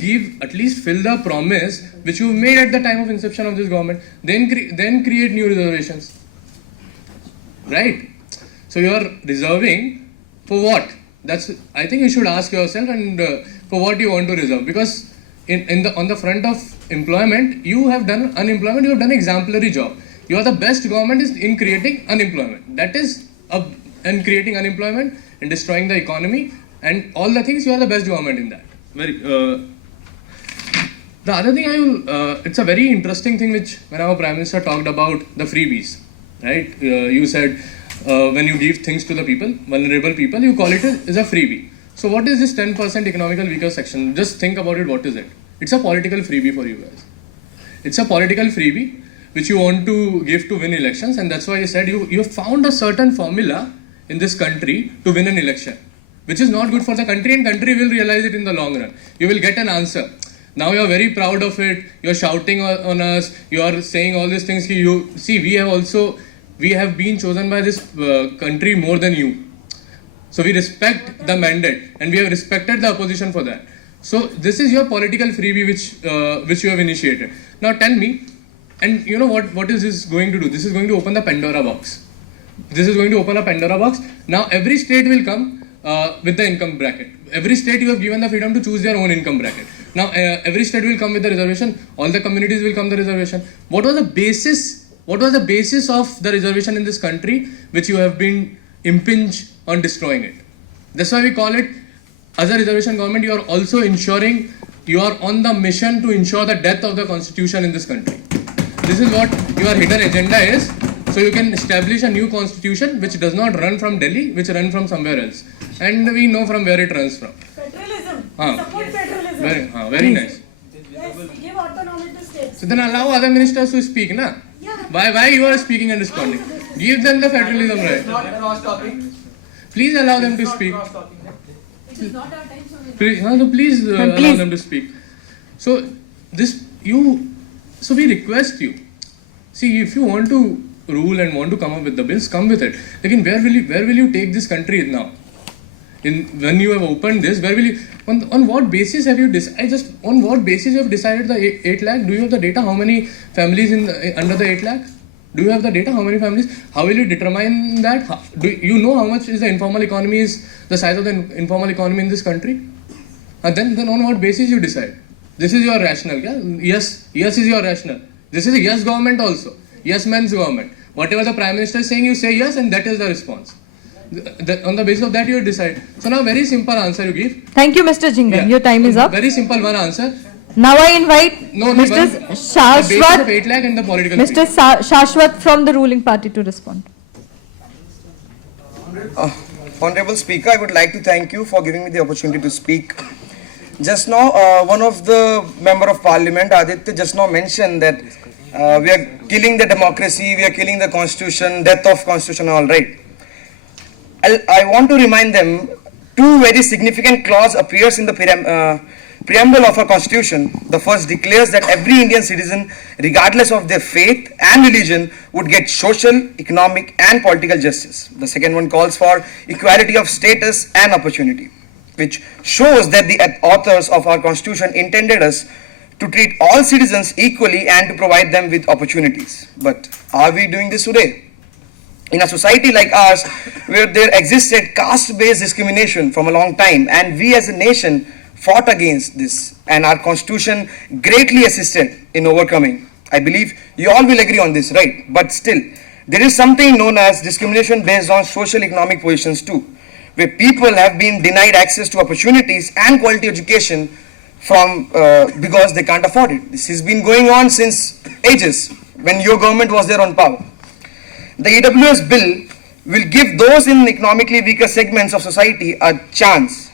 fill the promise which you made at the time of inception of this government, then create new reservations, right? So you are reserving for what? I think you should ask yourself, and for what you want to reserve, because on the front of employment, you have done unemployment, you have done exemplary job. You are the best government in creating unemployment. That is, and creating unemployment and destroying the economy and all the things, you are the best government in that. The other thing it's a very interesting thing which when our Prime Minister talked about the freebies, right? You said when you give things to the people, vulnerable people, you call it as a freebie. So what is this 10% economical weaker section? Just think about it, what is it? It's a political freebie for you guys. It's a political freebie which you want to give to win elections, and that's why you said you have found a certain formula in this country to win an election, which is not good for the country, and country will realize it in the long run. You will get an answer. Now you are very proud of it, you are shouting on us, you are saying all these things. We have been chosen by this country more than you. So we respect the mandate, and we have respected the opposition for that. So this is your political freebie which you have initiated. Now tell me, and you know what is this going to do? This is going to open the Pandora box. This is going to open a Pandora box. Now every state will come with the income bracket. Every state you have given the freedom to choose their own income bracket. Now every state will come with the reservation. All the communities will come with the reservation. What was the basis of the reservation in this country which you have been impinged on destroying it? That's why we call it, as a reservation government, you are also ensuring, you are on the mission to ensure the death of the constitution in this country. This is what your hidden agenda is. So you can establish a new constitution which does not run from Delhi, which runs from somewhere else. And we know from where it runs from. Federalism. Haan. Support federalism. Very nice. Yes, we give autonomy to states. So then allow other ministers to speak, na? Yeah. Why you are speaking and responding? Give them the federalism right. Please allow them to speak. It is not our time, so Please allow them to speak. So we request you. See, if you want to rule and want to come up with the bills, come with it. Again, where will you take this country now? When you have opened this, where will you? On what basis have you decided? On what basis you have decided the 8 lakh? Do you have the data? How many families under the 8 lakh? Do you have the data? How many families? How will you determine that? Do you know how much is the informal economy, is the size of the informal economy in this country? And then on what basis you decide? This is your rationale, yeah? Yes is your rationale. This is a yes government also. Yes man's government. Whatever the Prime Minister is saying, you say yes, and that is the response. On the basis of that, you decide. So now, very simple answer you give. Thank you, Mr. Jhingan. Yeah. Your time is up. Very simple one answer. Now I invite Mr. The basis of 8 Shashwat, lakh and the political Mr. Shashwat from the ruling party to respond. Honorable Speaker, I would like to thank you for giving me the opportunity to speak. Just now, one of the Member of Parliament, Aditya, just now mentioned that we are killing the democracy, we are killing the constitution, death of constitution, all right. I want to remind them, two very significant clause appears in the preamble of our constitution. The first declares that every Indian citizen, regardless of their faith and religion, would get social, economic and political justice. The second one calls for equality of status and opportunity, which shows that the authors of our constitution intended us to treat all citizens equally and to provide them with opportunities. But are we doing this today? In a society like ours, where there existed caste-based discrimination from a long time, and we as a nation fought against this, and our constitution greatly assisted in overcoming. I believe you all will agree on this, right? But still, there is something known as discrimination based on social economic positions too, where people have been denied access to opportunities and quality education because they can't afford it. This has been going on since ages, when your government was there on power. The EWS Bill will give those in economically weaker segments of society a chance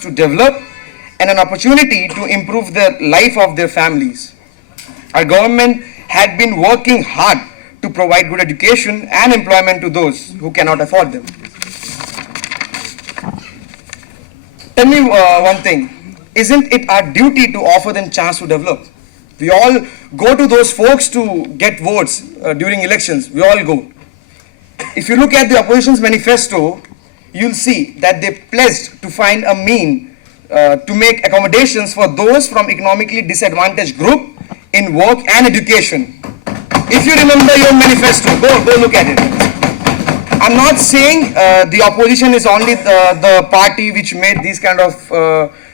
to develop and an opportunity to improve the life of their families. Our government had been working hard to provide good education and employment to those who cannot afford them. Tell me one thing. isn't it our duty to offer them chance to develop? We all go to those folks to get votes during elections. We all go. If you look at the opposition's manifesto, you'll see that they pledged to find a mean to make accommodations for those from economically disadvantaged group in work and education. If you remember your manifesto, go look at it. I'm not saying the opposition is only the party which made this kind of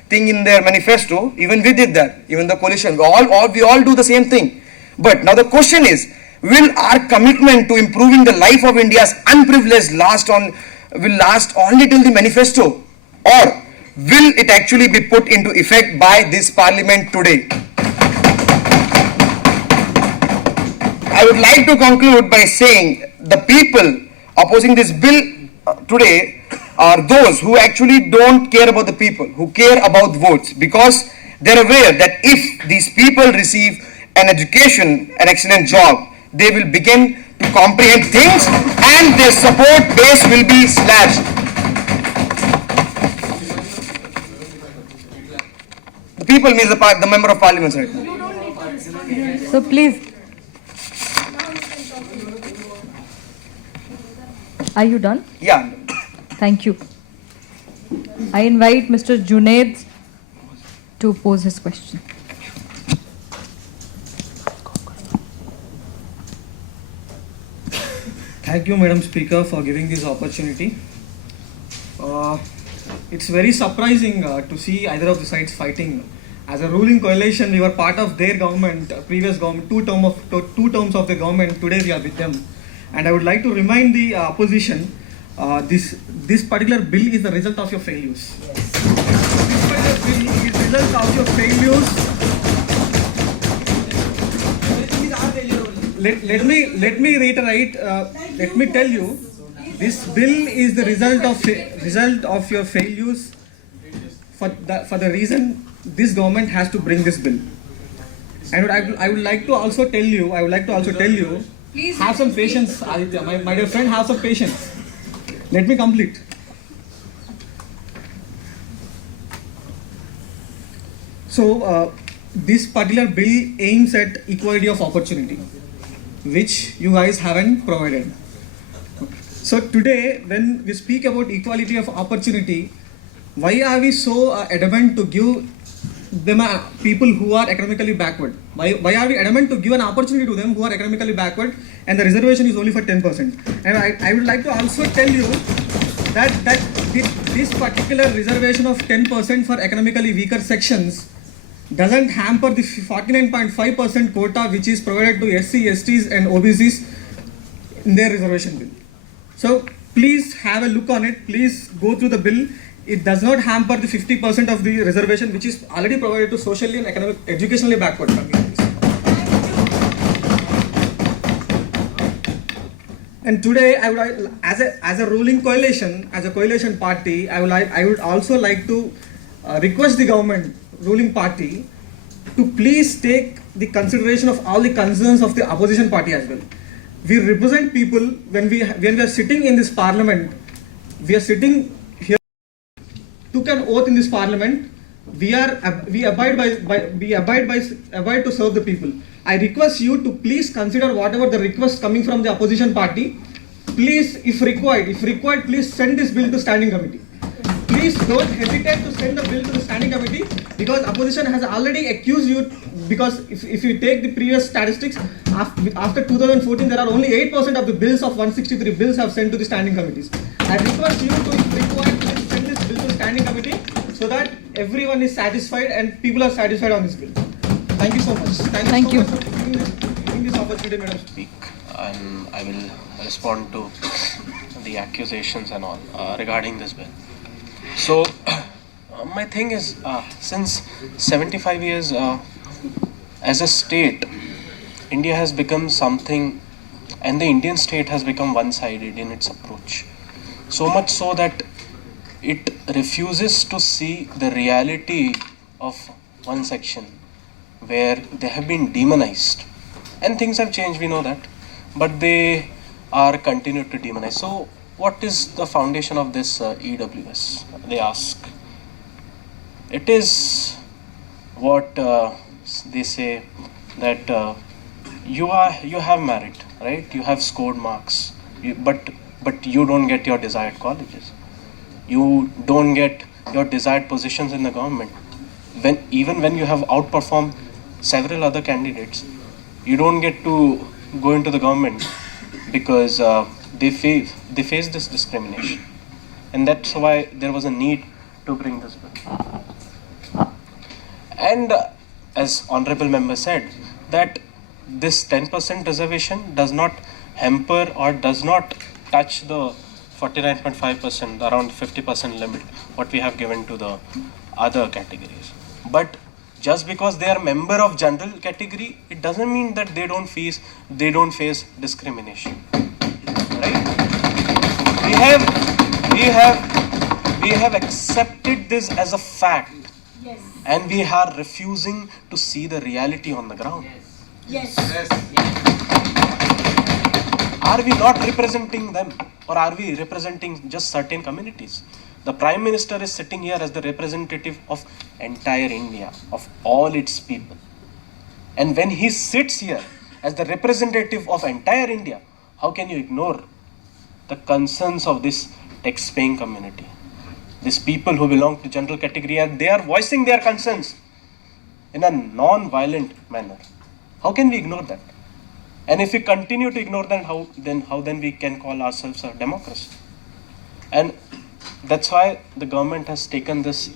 thing in their manifesto. Even we did that. Even the coalition. We all do the same thing. But now the question is, will our commitment to improving the life of India's unprivileged will last only till the manifesto, or will it actually be put into effect by this parliament today? I would like to conclude by saying the people opposing this bill today are those who actually don't care about the people, who care about votes, because they're aware that if these people receive an education, an excellent job, they will begin to comprehend things and their support base will be slashed. The people means the member of parliament, right? So please. Are you done? Yeah. Thank you. I invite Mr. Junaid to pose his question. Thank you, Madam Speaker, for giving this opportunity. It's very surprising to see either of the sides fighting. As a ruling coalition, we were part of their government, previous government, two terms of the government. Today we are with them. And I would like to remind the opposition, this particular bill is the result of your failures. Yes. This particular bill is the result of your failures. Let me reiterate. Let me tell you, this bill is the result of your failures. For the reason this government has to bring this bill. And I would like to also tell you. Please have some patience, Aditya. My dear friend, have some patience. Let me complete. So, this particular bill aims at equality of opportunity, which you guys haven't provided. So today, when we speak about equality of opportunity, why are we so adamant to give them people who are economically backward? Why are we adamant to give an opportunity to them who are economically backward, and the reservation is only for 10%? And I would like to also tell you that this particular reservation of 10% for economically weaker sections doesn't hamper the 49.5% quota which is provided to SC, STs and OBCs in their reservation bill. So please have a look on it, please go through the bill. It does not hamper the 50% of the reservation which is already provided to socially and educationally backward communities. And today, I would, as a ruling coalition, as a coalition party, I would also like to request the government, ruling party, to please take the consideration of all the concerns of the opposition party as well. We represent people when we are sitting in this parliament. We are sitting here, took an oath in this parliament. We abide to serve the people. I request you to please consider whatever the request coming from the opposition party. Please, if required, please send this bill to standing committee. Please don't hesitate to send the bill to the standing committee, because opposition has already accused you, because if you take the previous statistics, after 2014 there are only 8% of the bills of 163 bills have sent to the standing committees. I request you to, if required, please send this bill to standing committee so that everyone is satisfied and people are satisfied on this bill. Thank you so much. Thank you so much for giving this opportunity, Madam Speaker. And I will respond to the accusations and all regarding this bill. So, my thing is, since 75 years, as a state, India has become something, and the Indian state has become one-sided in its approach. So much so that it refuses to see the reality of one section where they have been demonized. And things have changed, we know that, but they are continued to demonize. So what is the foundation of this EWS, they ask? it is what they say that you have merit, right? You have scored marks, but you don't get your desired colleges. You don't get your desired positions in the government. Even when you have outperformed several other candidates, you don't get to go into the government because they face this discrimination, and that's why there was a need to bring this bill. And as honorable member said, that this 10% reservation does not hamper or does not touch the 49.5%, around 50% limit what we have given to the other categories. But just because they are member of general category, it doesn't mean that they don't face discrimination, right? We have accepted this as a fact, Yes. and we are refusing to see the reality on the ground. Yes. Are we not representing them, or are we representing just certain communities? The Prime Minister is sitting here as the representative of entire India, of all its people. And when he sits here as the representative of entire India, how can you ignore the concerns of this tax-paying community? These people who belong to general category, and they are voicing their concerns in a non-violent manner. How can we ignore that? And if we continue to ignore that, how then we can call ourselves a democracy? And that's why the government has taken this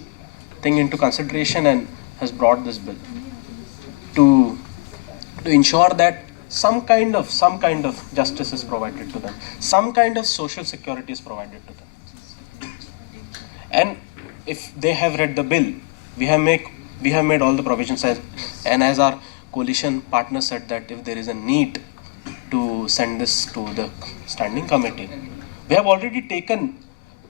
thing into consideration and has brought this bill to ensure that some kind of justice is provided to them, some kind of social security is provided to them. And if they have read the bill, we have made all the provisions, and as our coalition partner said, that if there is a need to send this to the standing committee, we have already taken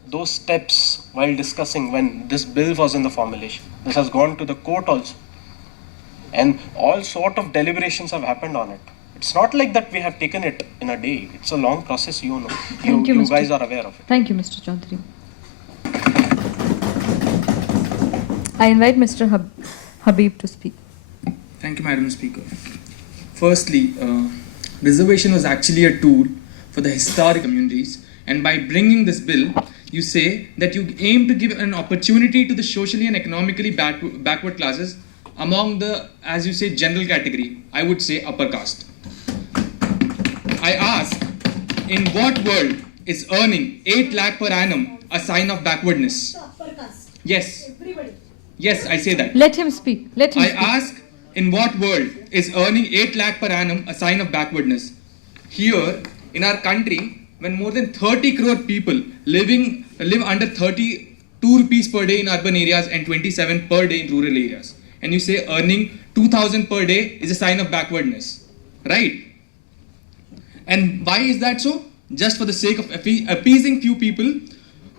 those steps while discussing when this bill was in the formulation. This has gone to the court also, and all sort of deliberations have happened on it. It's not like that we have taken it in a day. It's a long process, you know. You guys are aware of it. Thank you, Mr. Chaudhary. I invite Mr. Habib to speak. Thank you, Madam Speaker. Firstly, reservation was actually a tool for the historic communities, and by bringing this bill, you say that you aim to give an opportunity to the socially and economically backward classes among the, as you say, general category, I would say upper caste. I ask, in what world is earning 8 lakh per annum a sign of backwardness? Yes. Yes, I say that. Let him speak. I ask, in what world is earning 8 lakh per annum a sign of backwardness? Here, in our country, when more than 30 crore people live under 32 rupees per day in urban areas and 27 per day in rural areas, and you say earning 2,000 per day is a sign of backwardness, right? And why is that so? Just for the sake of appeasing few people,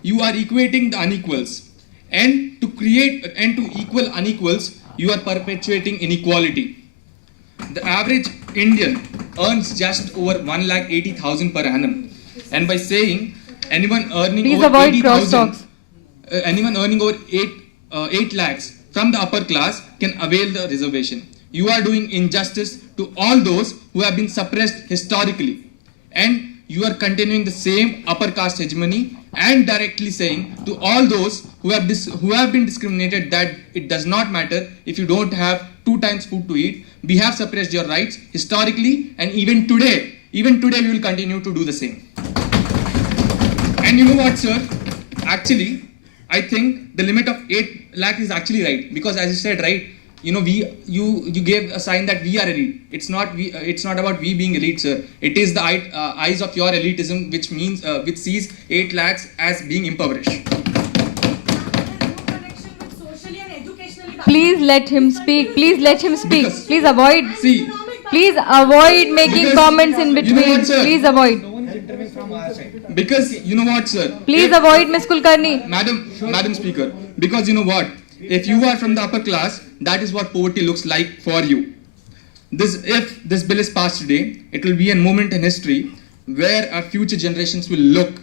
you are equating the unequals. And to create and to equal unequals, you are perpetuating inequality. The average Indian earns just over 1,80,000 per annum. And by saying anyone earning over 80,000, anyone earning over 8 lakhs from the upper class can avail the reservation. You are doing injustice to all those who have been suppressed historically. And you are continuing the same upper caste hegemony and directly saying to all those who have been discriminated that it does not matter if you don't have 2 times food to eat. We have suppressed your rights historically, and even today we will continue to do the same. And you know what, sir? Actually, I think the limit of 8 lakh is actually right, because as you said, right, you know, you gave a sign that we are elite. It's not about we being elite, sir. It is the eyes of your elitism, which means which sees 8 lakhs as being impoverished. Please let him speak. Please let him speak. Please avoid. Please avoid making comments in between. You know what, sir? Please avoid. Because you know what, sir? Please avoid, Ms. Kulkarni. Madam Speaker. Because you know what? If you are from the upper class, that is what poverty looks like for you. If this bill is passed today, it will be a moment in history where our future generations will look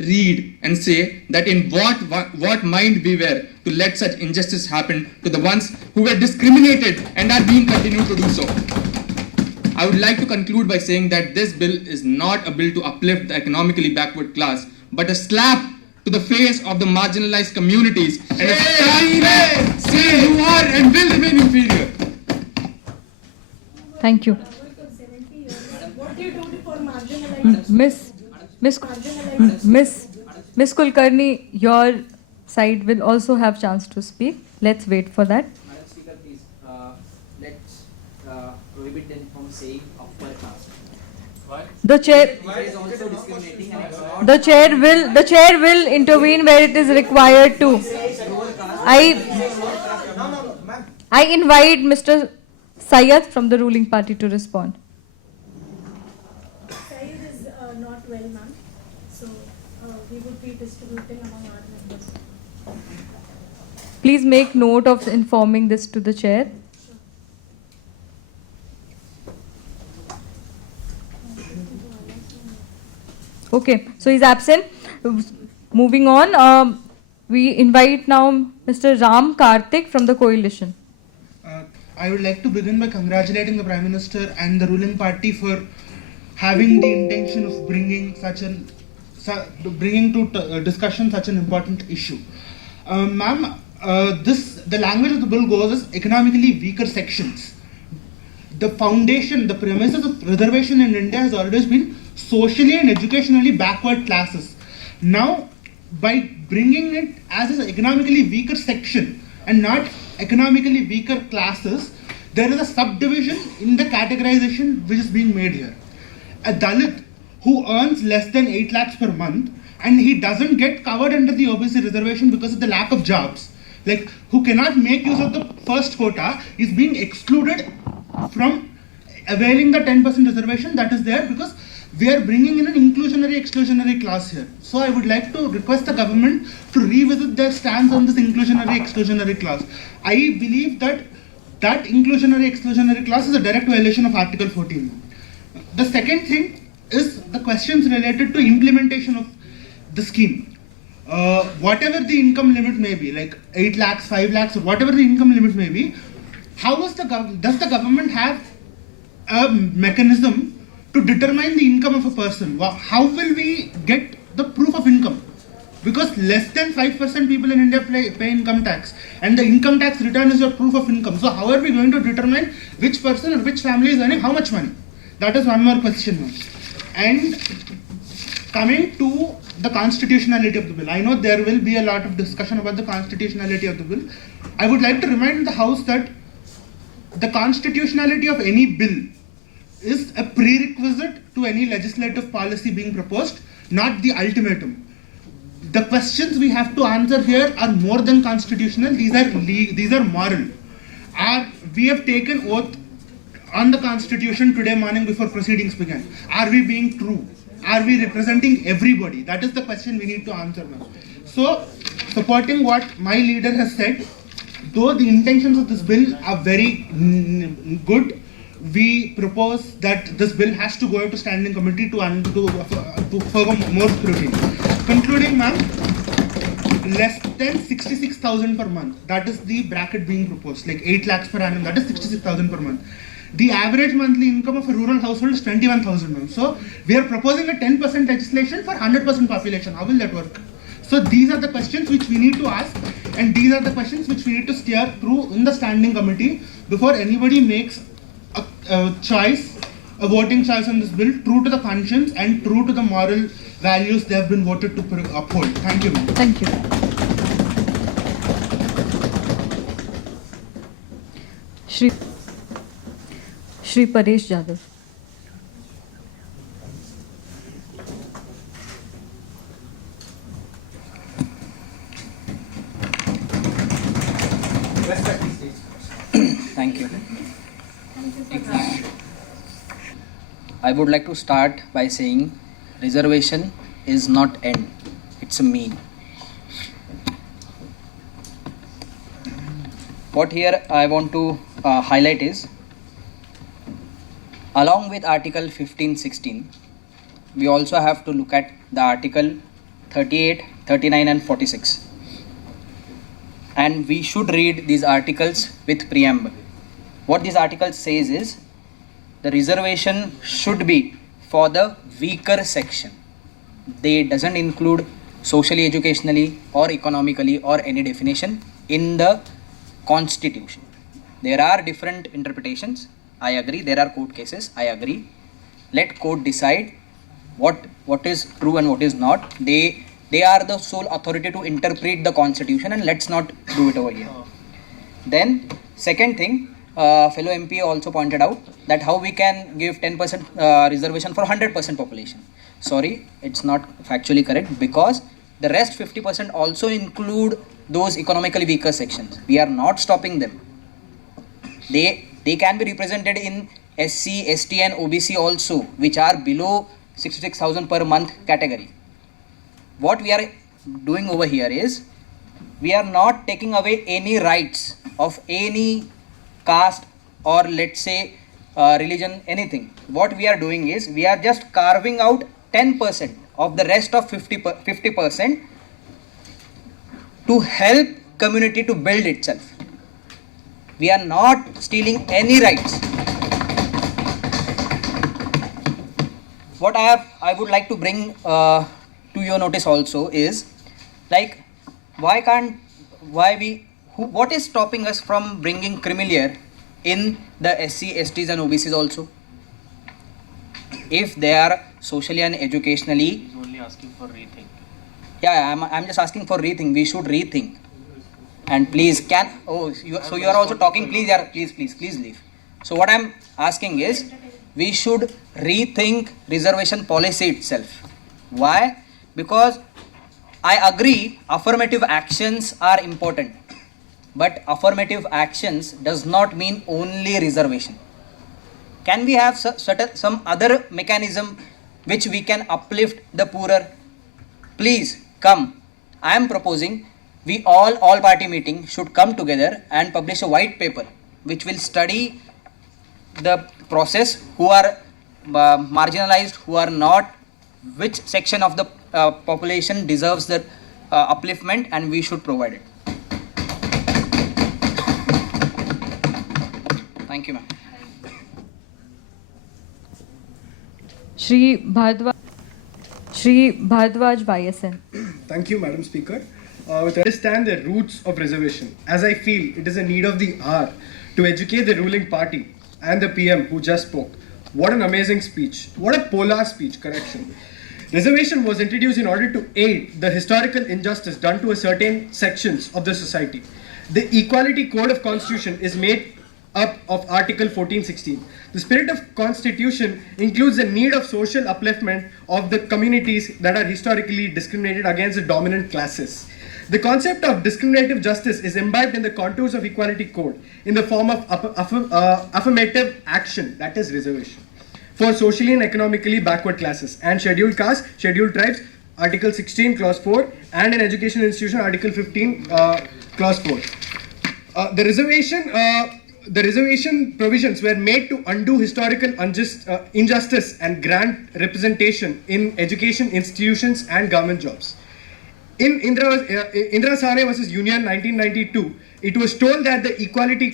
read and say that in what mind we were to let such injustice happen to the ones who were discriminated and are being continued to do so. I would like to conclude by saying that this bill is not a bill to uplift the economically backward class, but a slap to the face of the marginalized communities and a slap say you are and will remain inferior. Thank you. What do you do for marginalized? Miss Kulkarni, your side will also have chance to speak. Let's wait for that. Madam Speaker, please, let's prohibit them from saying upper caste. The chair. It is also discriminating and it's not. The chair will intervene where it is required to. I invite Mr. Syed from the ruling party to respond. Syed is not well, ma'am. So we would be distributing among our members. Please make note of informing this to the chair. Okay, so he's absent. Moving on, we invite now Mr. Ram Karthik from the coalition. I would like to begin by congratulating the Prime Minister and the ruling party for having the intention of bringing to discussion such an important issue. Ma'am, the language of the bill goes as economically weaker sections. The foundation, the premises of reservation in India has always been socially and educationally backward classes. Now, by bringing it as an economically weaker section and not economically weaker classes, there is a subdivision in the categorization which is being made here. A Dalit who earns less than 8 lakhs per month and he doesn't get covered under the OBC reservation because of the lack of jobs, like who cannot make use of the first quota, is being excluded from availing the 10% reservation that is there because we are bringing in an inclusionary-exclusionary class here. So I would like to request the government to revisit their stance on this inclusionary-exclusionary class. I believe that inclusionary-exclusionary class is a direct violation of Article 14. The second thing is the questions related to implementation of the scheme. Whatever the income limit may be, like 8 lakhs, 5 lakhs, or whatever the income limit may be, does the government have a mechanism to determine the income of a person? How will we get the proof of income? Because less than 5% people in India pay income tax, and the income tax return is your proof of income. So how are we going to determine which person or which family is earning how much money? That is one more question. And coming to the constitutionality of the bill, I know there will be a lot of discussion about the constitutionality of the bill. I would like to remind the House that the constitutionality of any bill is a prerequisite to any legislative policy being proposed, not the ultimatum. The questions we have to answer here are more than constitutional, these are moral. We have taken oath on the constitution today morning before proceedings began. Are we being true? Are we representing everybody? That is the question we need to answer now. So, supporting what my leader has said, though the intentions of this bill are very good, we propose that this bill has to go to standing committee to further more scrutiny. Concluding, ma'am, less than 66,000 per month. That is the bracket being proposed, like 8 lakhs per annum. That is 66,000 per month. The average monthly income of a rural household is 21,000, ma'am. So we are proposing a 10% legislation for 100% population. How will that work? So these are the questions which we need to ask, and these are the questions which we need to steer through in the standing committee before anybody makes a choice, a voting choice on this bill, true to the conscience and true to the moral values they have been voted to uphold. Thank you, ma'am. Thank you. Shri Paresh Jadhav. Thank you. I would like to start by saying reservation is not end, it's a mean. What here I want to highlight is, along with Article 15-16, we also have to look at the Article 38, 39 and 46. And we should read these articles with preamble. What this article says is, the reservation should be for the weaker section. They doesn't include socially, educationally or economically or any definition in the constitution. There are different interpretations. I agree. There are court cases. I agree. Let court decide what is true and what is not. They are the sole authority to interpret the constitution, and let's not do it over here. Then second thing, fellow MP also pointed out that how we can give 10% reservation for 100% population. Sorry, it's not factually correct, because the rest 50% also include those economically weaker sections. We are not stopping them. They can be represented in SC, ST and OBC also, which are below 66,000 per month category. What we are doing over here is, we are not taking away any rights of any caste or let's say religion, anything. What we are doing is, we are just carving out 10% of the rest of 50% to help community to build itself. We are not stealing any rights. What I would like to bring to your notice also is, like, what is stopping us from bringing criminal in the SC, STs and OBCs also? If they are socially and educationally. He's only asking for rethink. Yeah, I'm just asking for rethink. We should rethink. And please, so you are also talking, please leave. So what I'm asking is, we should rethink reservation policy itself. Why? Because I agree affirmative actions are important, but affirmative actions does not mean only reservation. Can we have some other mechanism which we can uplift the poorer? Please come. I am proposing we all party meeting should come together and publish a white paper which will study the process, who are marginalized, who are not, which section of the population deserves the upliftment, and we should provide it. Thank you, ma'am. Shri Bhardwaj YSN. Thank you, Madam Speaker. With understand the roots of reservation, as I feel it is a need of the hour to educate the ruling party and the PM who just spoke. What an amazing speech. What a polar speech, correction. Reservation was introduced in order to aid the historical injustice done to a certain sections of the society. The Equality Code of Constitution is made up of Article 1416. The spirit of Constitution includes the need of social upliftment of the communities that are historically discriminated against the dominant classes. The concept of discriminative justice is imbibed in the contours of Equality Code in the form of affirmative action, that is reservation, for socially and economically backward classes and scheduled castes, scheduled tribes, Article 16, Clause 4, and in education institution, Article 15, Clause 4. The reservation provisions were made to undo historical injustice and grant representation in education institutions and government jobs. In Indira Sane versus Union 1992, it was told that the Equality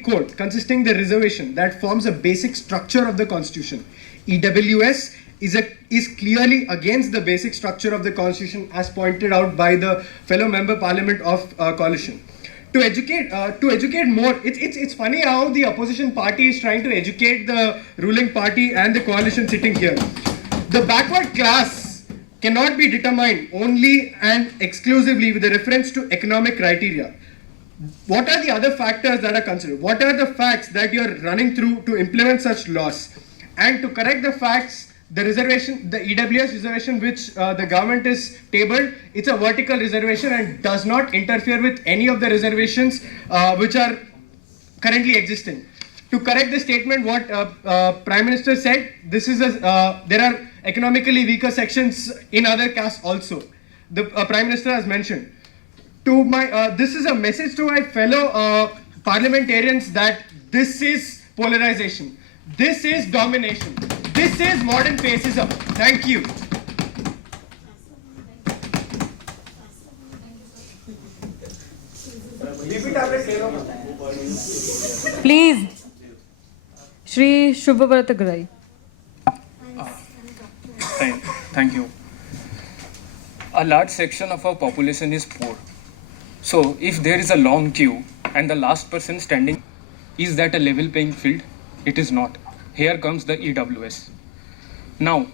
Code consisting the reservation that forms a basic structure of the Constitution. EWS is clearly against the basic structure of the Constitution, as pointed out by the fellow member Parliament of Coalition. To educate more, it's funny how the opposition party is trying to educate the ruling party and the coalition sitting here. The backward class cannot be determined only and exclusively with a reference to economic criteria. What are the other factors that are considered? What are the facts that you are running through to implement such laws? And to correct the facts, the reservation, the EWS reservation which the government is tabled, it's a vertical reservation and does not interfere with any of the reservations which are currently existing. To correct the statement, what Prime Minister said, this is there are economically weaker sections in other castes also. The Prime Minister has mentioned. This is a message to my fellow parliamentarians that this is polarization, this is domination, this is modern fascism. Thank you. BP tablet ले लो ना. Please, Shri Shubhabrata Grai. Thank you. A large section of our population is poor. So, if there is a long queue and the last person standing, is that a level playing field? It is not. Here comes the EWS. Now,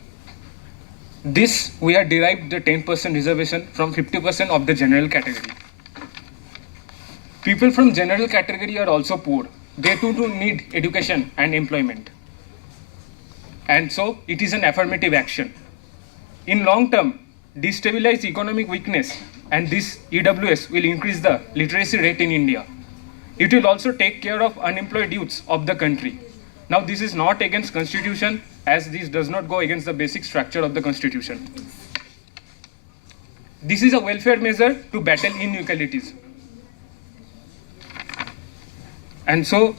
this we are derived the 10% reservation from 50% of the general category. People from general category are also poor. They too need education and employment. And so, it is an affirmative action. In long term, destabilize economic weakness, and this EWS will increase the literacy rate in India. It will also take care of unemployed youths of the country. Now, this is not against Constitution, as this does not go against the basic structure of the Constitution. This is a welfare measure to battle inequalities. And so,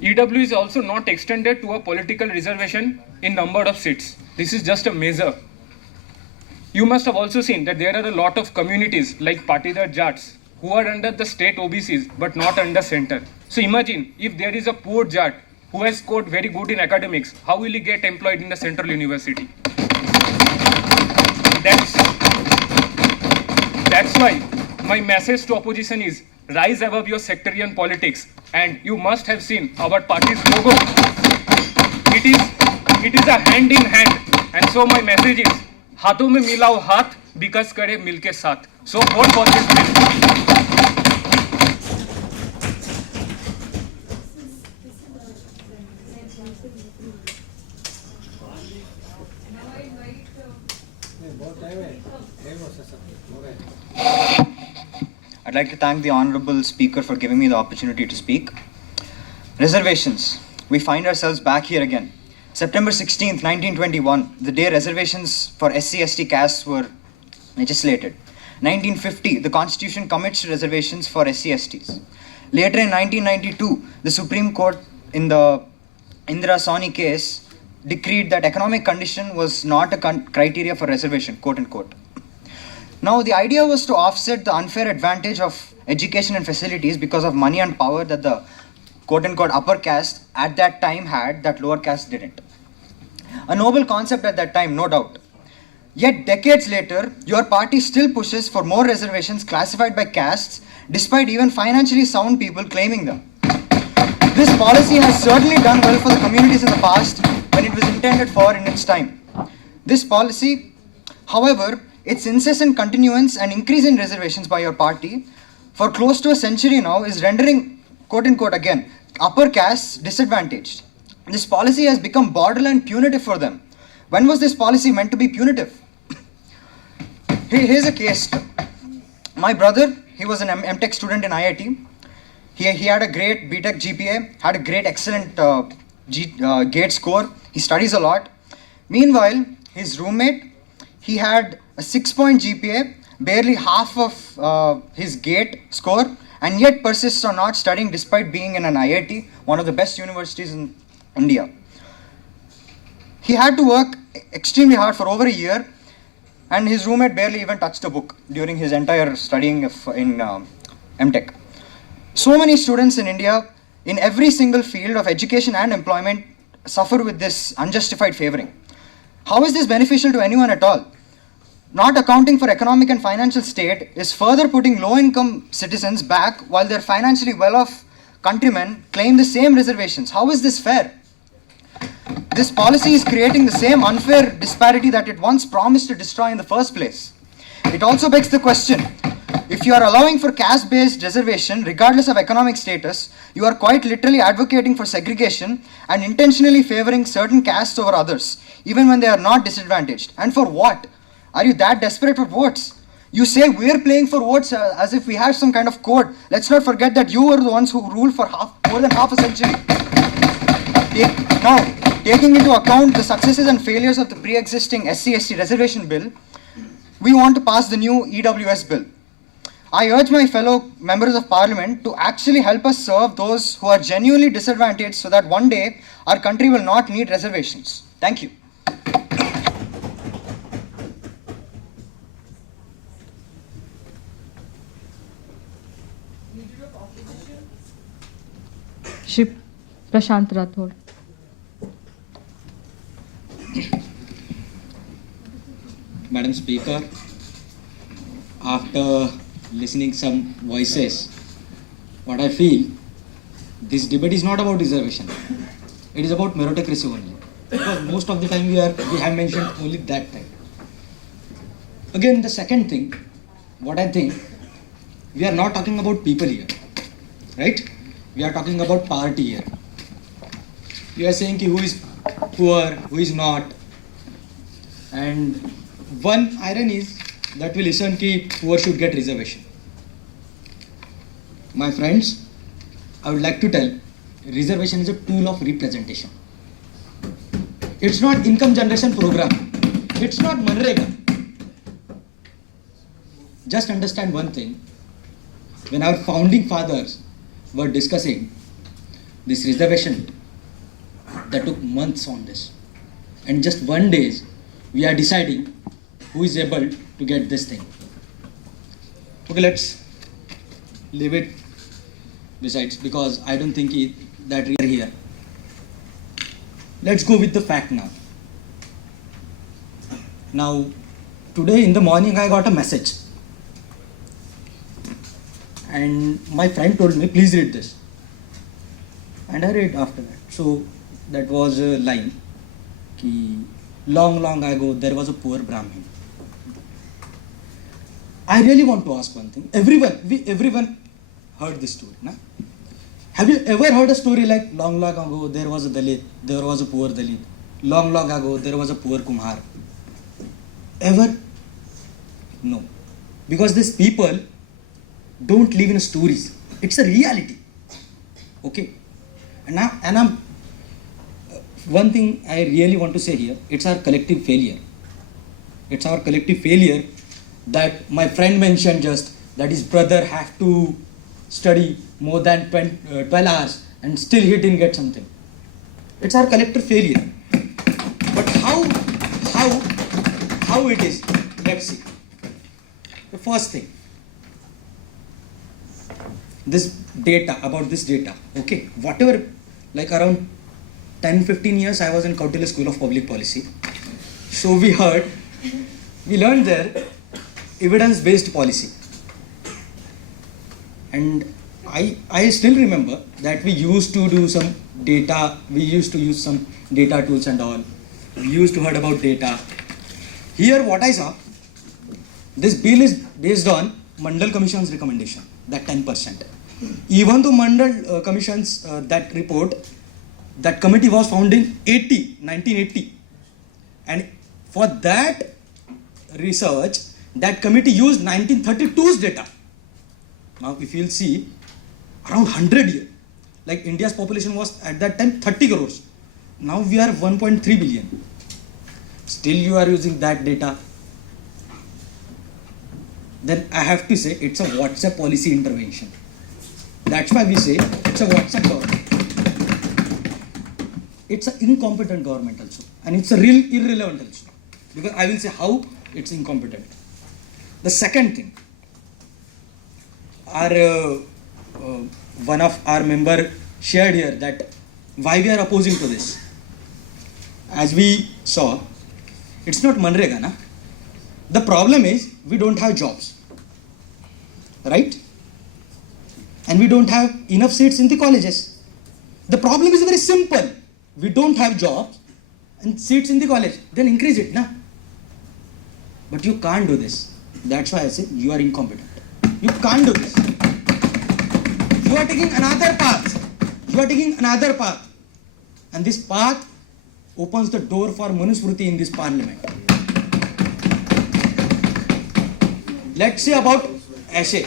EW is also not extended to a political reservation in number of seats. This is just a measure. You must have also seen that there are a lot of communities like Patidar Jats who are under the state OBCs but not under center. So imagine if there is a poor Jat who has scored very good in academics, how will he get employed in the central university? That's why my message to opposition is rise above your sectarian politics, and you must have seen our party's logo. It is a hand in hand, and so my message is हाथों में मिलाओ हाथ, विकास करे मिलके साथ. So vote for this bill. I'd like to thank the Honorable Speaker for giving me the opportunity to speak. Reservations. We find ourselves back here again. September 16th, 1921, the day reservations for SC/ST castes were legislated. 1950, the Constitution commits to reservations for SC/STs. Later in 1992, the Supreme Court in the Indira Sawhney case decreed that economic condition was not a criteria for reservation, quote unquote. Now, the idea was to offset the unfair advantage of education and facilities because of money and power that the quote-unquote upper caste at that time had that lower caste didn't. A noble concept at that time, no doubt. Yet, decades later, your party still pushes for more reservations classified by castes, despite even financially sound people claiming them. This policy has certainly done well for the communities in the past when it was intended for in its time. This policy, however, its incessant continuance and increase in reservations by your party for close to a century now is rendering, quote unquote again, upper castes disadvantaged. This policy has become borderline punitive for them. When was this policy meant to be punitive? Here's a case. My brother, he was an MTech student in IIT. He had a great BTech GPA, had a great excellent GATE score. He studies a lot. Meanwhile, his roommate, he had a 6-point GPA, barely half of his GATE score, and yet persists on not studying despite being in an IIT, one of the best universities in India. He had to work extremely hard for over a year, and his roommate barely even touched a book during his entire studying in MTech. So many students in India, in every single field of education and employment, suffer with this unjustified favoring. How is this beneficial to anyone at all? Not accounting for economic and financial state is further putting low-income citizens back while their financially well-off countrymen claim the same reservations. How is this fair? This policy is creating the same unfair disparity that it once promised to destroy in the first place. It also begs the question, if you are allowing for caste-based reservation regardless of economic status, you are quite literally advocating for segregation and intentionally favoring certain castes over others, even when they are not disadvantaged. And for what? Are you that desperate for votes? You say we're playing for votes as if we have some kind of code. Let's not forget that you were the ones who ruled for more than half a century. Now, taking into account the successes and failures of the pre-existing SC/ST reservation bill, we want to pass the new EWS bill. I urge my fellow members of parliament to actually help us serve those who are genuinely disadvantaged so that one day our country will not need reservations. Thank you. Shri Prashant Rathod. Madam Speaker, after listening some voices, what I feel, this debate is not about reservation. It is about meritocracy only. Because most of the time we have mentioned only that type. Again, the second thing, what I think, we are not talking about people here, right? We are talking about party here. You are saying ki who is poor, who is not, and one irony is that we listen ki poor should get reservation. My friends, I would like to tell, reservation is a tool of representation. It's not income generation program. It's not Manrega. Just understand one thing. When our founding fathers were discussing this reservation, that took months on this. And just one day, we are deciding who is able to get this thing. Okay, let's leave it besides, because I don't think that we are here. Let's go with the fact now. Now, today in the morning I got a message. And my friend told me, please read this. And I read after that. So, that was a line. Ki, long, long ago, there was a poor Brahmin. I really want to ask one thing. Everyone heard this story, na? Have you ever heard a story like, long, long ago, there was a Dalit, there was a poor Dalit. Long, long ago, there was a poor Kumhar. Ever? No. Because these people don't live in stories. It's a reality. Okay? And one thing I really want to say here, it's our collective failure. It's our collective failure that my friend mentioned just, that his brother have to study more than 12 hours and still he didn't get something. It's our collective failure. But how it is? Let's see. The first thing, this data, okay, whatever, like around 10-15 years I was in Kautilya School of Public Policy. So we learned there evidence-based policy. And I still remember that we used to do some data, we used to use some data tools and all. We used to heard about data. Here what I saw, this bill is based on Mandal Commission's recommendation, that 10%. Even though Mandal Commission's that report, that committee was founded in 1980. And for that research, that committee used 1932's data. Now if you'll see, around 100 years, like India's population was at that time 30 crores. Now we are 1.3 billion. Still you are using that data. Then I have to say it's a WhatsApp policy intervention. That's why we say it's a WhatsApp government. It's an incompetent government also. And it's a real irrelevant also. Because I will say how it's incompetent. The second thing, one of our member shared here that why we are opposing to this. As we saw, it's not Manrega, na? The problem is we don't have jobs, right? And we don't have enough seats in the colleges. The problem is very simple. We don't have jobs and seats in the college. Then increase it, na? But you can't do this. That's why I say you are incompetent. You can't do this. You are taking another path. And this path opens the door for Manusmriti in this parliament. Let's see about Ashe.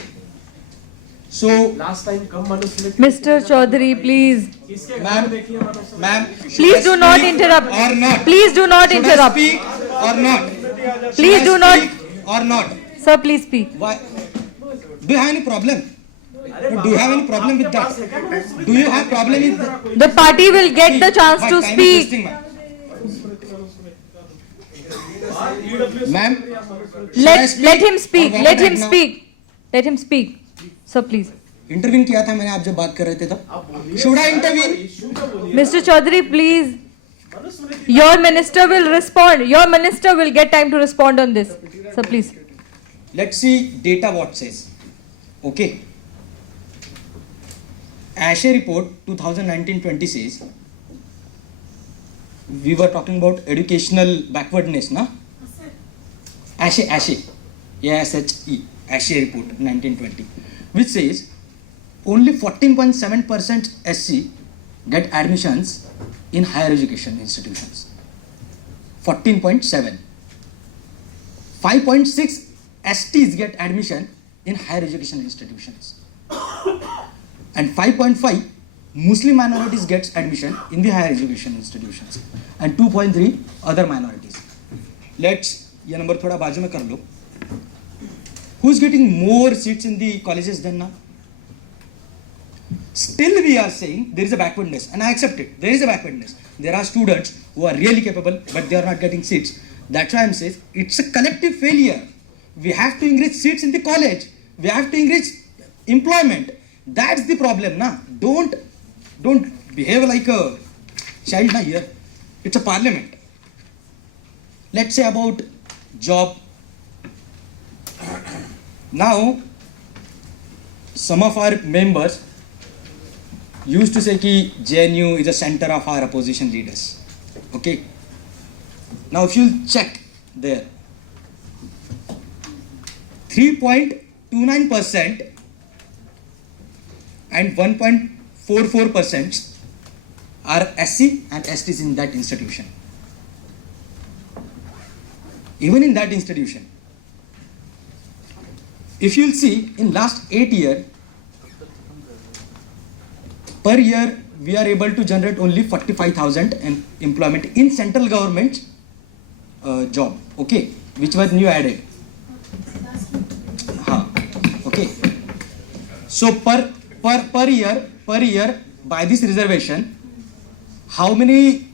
So, last time, Mr. Chaudhary, please. Ma'am, Please do not interrupt. Or not. Please do not interrupt. Should I speak or not? Please do not. Or not? Sir, please speak. Why? Do you have any problem? Do you have any problem with that? Do you have problem with that? The party will get the chance to speak. Ma'am, Let him speak. Let him speak. Let him speak. Sir, please. Interview किया था मैंने, आप जब बात कर रहे थे तब. Should I intervene? Mr. Chaudhary, please. Your minister will respond. Your minister will get time to respond on this. So please. Let's see data what says. Okay. ASHE report 2019-20 says, we were talking about educational backwardness, na? ASHE, ASHE, ASHE report 1920, which says only 14.7% SC get admissions in higher education institutions. 14.7. 5.6 STs get admission in higher education institutions. And 5.5 Muslim minorities gets admission in the higher education institutions. And 2.3 other minorities. Let's, ये number थोड़ा बाजू में कर लो. Who's getting more seats in the colleges than now? Still we are saying there is a backwardness, and I accept it. There is a backwardness. There are students who are really capable, but they are not getting seats. That's why I'm saying it's a collective failure. We have to increase seats in the college. We have to increase employment. That's the problem, na? Don't behave like a child, na, here. It's a parliament. Let's say about job. Now, some of our members used to say कि JNU is a center of our opposition leaders. Okay. Now, if you check there, 3.29% and 1.44% are SC and STs in that institution. Even in that institution, if you'll see in last 8 years, per year we are able to generate only 45,000 in employment in central government job, okay, which was new added. Okay. So per year by this reservation, how many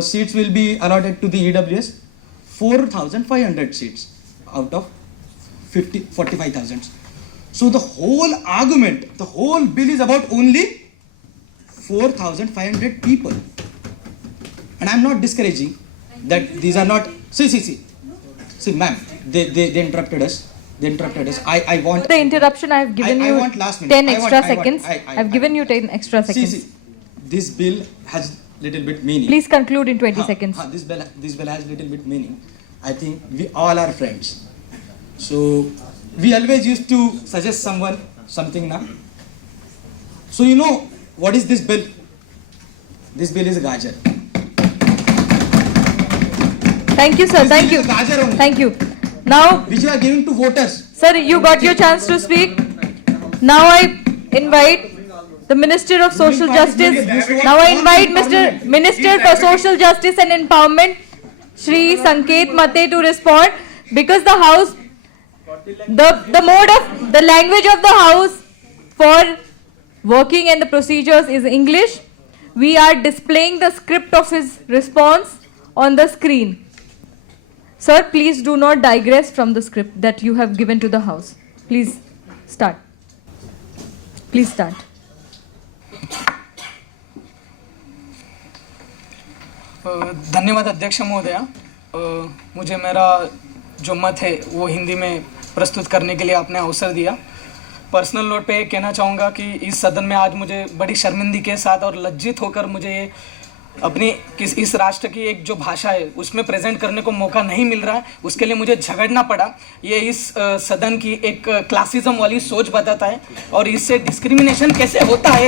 seats will be allotted to the EWS? 4,500 seats out of 45,000. So the whole argument, the whole bill is about only 4,500 people. And I'm not discouraging that these are not. See, ma'am, they interrupted us. I want the interruption. I have given you want last minute. 10 extra seconds. I've given you 10 extra seconds. See, this bill has little bit meaning. Please conclude in 20 seconds. This bill has little bit meaning. I think we all are friends. So we always used to suggest someone something now. So you know what is this bill? This bill is a gajar. Thank you, sir. Thank you. Thank you. Now, which you are giving to voters. Sir, you got your chance to speak. Now I invite the Minister of Social Justice. Now I invite Mr. Minister for Social Justice and Empowerment, Shri Sanket Mate, to respond, because the House, the mode of the language of the House for working and the procedures is English. We are displaying the script of his response on the screen. Sir, please do not digress from the script that you have given to the House. Please start. Please start. धन्यवाद अध्यक्ष महोदया. मुझे मेरा जो मत है वो हिंदी में प्रस्तुत करने के लिए आपने अवसर दिया. पर्सनल नोट पे कहना चाहूँगा कि इस सदन में आज मुझे बड़ी शर्मिंदगी के साथ और लज्जित होकर मुझे ये अपनी इस राष्ट्र की एक जो भाषा है उसमें प्रेजेंट करने को मौका नहीं मिल रहा है. उसके लिए मुझे झगड़ना पड़ा. ये इस सदन की एक क्लासिज्म वाली सोच बताता है और इससे डिस्क्रिमिनेशन कैसे होता है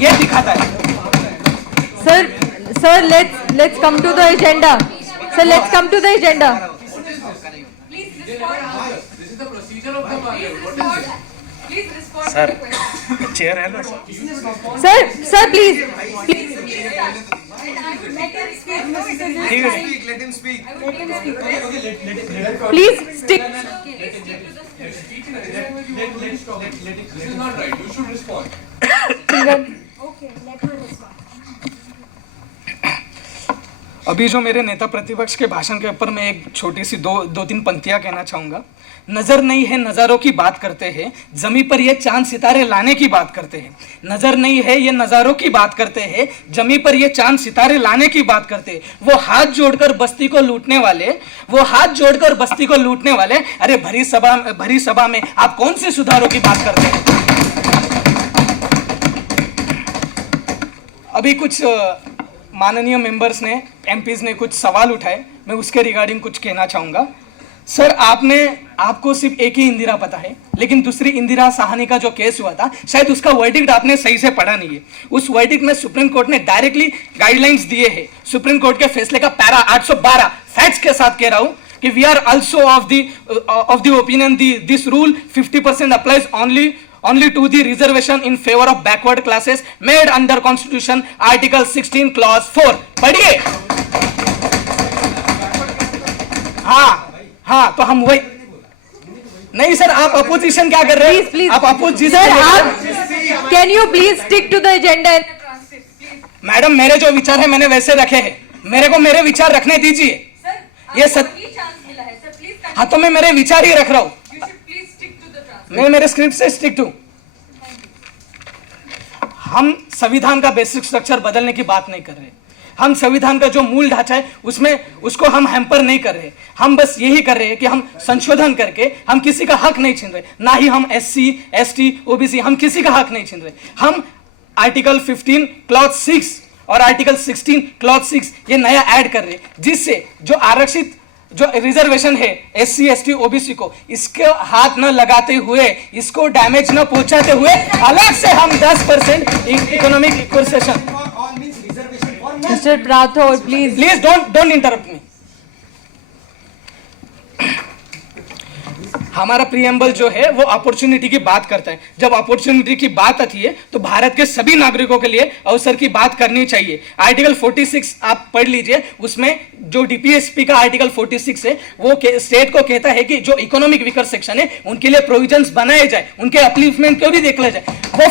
ये दिखाता है. Sir, let's come to the agenda. Sir, let's come to the agenda. Sir chair है ना Sir, please. Let him speak. Please stick. This is not right. You should respond. Okay, let her respond. अभी जो मेरे नेता प्रतिपक्ष के भाषण के ऊपर मैं एक छोटी सी दो तीन पंक्तियां कहना चाहूंगा। नजर नहीं है नजारों की बात करते हैं, जमी पर ये चांद सितारे लाने की बात करते हैं। नजर नहीं है ये नजारों की बात करते हैं, जमी पर ये चांद सितारे लाने की बात करते हैं। वो हाथ जोड़कर बस्ती को लूटने वाले, वो हाथ जोड़कर बस्ती को लूटने वाले, अरे भरी सभा में आप कौन से सुधारों की बात करते हैं? अभी कुछ माननीय मेंबर्स ने, एमपीज ने कुछ सवाल उठाए, मैं उसके रिगार्डिंग कुछ कहना चाहूंगा। सर, आपको सिर्फ एक ही इंदिरा पता है, लेकिन दूसरी इंदिरा साहनी का जो केस हुआ था, शायद उसका वर्डिक्ट आपने सही से पढ़ा नहीं है। उस वर्डिक्ट में सुप्रीम कोर्ट ने डायरेक्टली गाइडलाइंस दिए हैं। सुप्रीम कोर्ट के फैसले का पैरा 812 फैक्ट्स के साथ कह रहा हूं कि we are also of the opinion this rule 50% applies only to the reservation in favor of backward classes made under constitution article 16 clause 4। पढ़िए। हाँ, तो हम वही नहीं सर, आप अपोजिशन क्या कर रहे हैं? प्लीज आप अपोजिशन सर, आप can you please stick to the agenda? Madam, मेरे जो विचार है मैंने वैसे रखे हैं, मेरे को मेरे विचार रखने दीजिए। ये हाँ, तो मैं मेरे विचार ही रख रहा हूँ, मैं मेरे स्क्रिप्ट से स्टिक टू। हम संविधान का बेसिक स्ट्रक्चर बदलने की बात नहीं कर रहे, हम संविधान का जो मूल ढांचा है उसको हम हैम्पर नहीं कर रहे। हम बस यही कर रहे हैं कि हम संशोधन करके हम किसी का हक नहीं छीन रहे, ना ही हम SC, ST, OBC, हम किसी का हक नहीं छीन रहे। हम आर्टिकल 15 क्लॉज 6 और आर्टिकल 16 क्लॉज 6 ये नया ऐड कर रहे, जिससे जो आरक्षित जो रिजर्वेशन है SC, ST, OBC को, इसके हाथ न लगाते हुए, इसको डैमेज न पहुंचाते हुए अलग से हम 10% economic equalisation. Mr. Rathod, please don't interrupt me। हमारा प्रीएम्बल जो है वो अपॉर्चुनिटी की बात करता है। जब अपॉर्चुनिटी की बात आती है तो भारत के सभी नागरिकों के लिए अवसर की बात करनी चाहिए। आर्टिकल 46 आप पढ़ लीजिए, उसमें जो डीपीएसपी का आर्टिकल 46 है वो स्टेट को कहता है कि जो इकोनॉमिक वीकर सेक्शन है उनके लिए प्रोविजंस बनाए जाए, उनके अपलिफ्टमेंट को भी देख लिया जाए। वो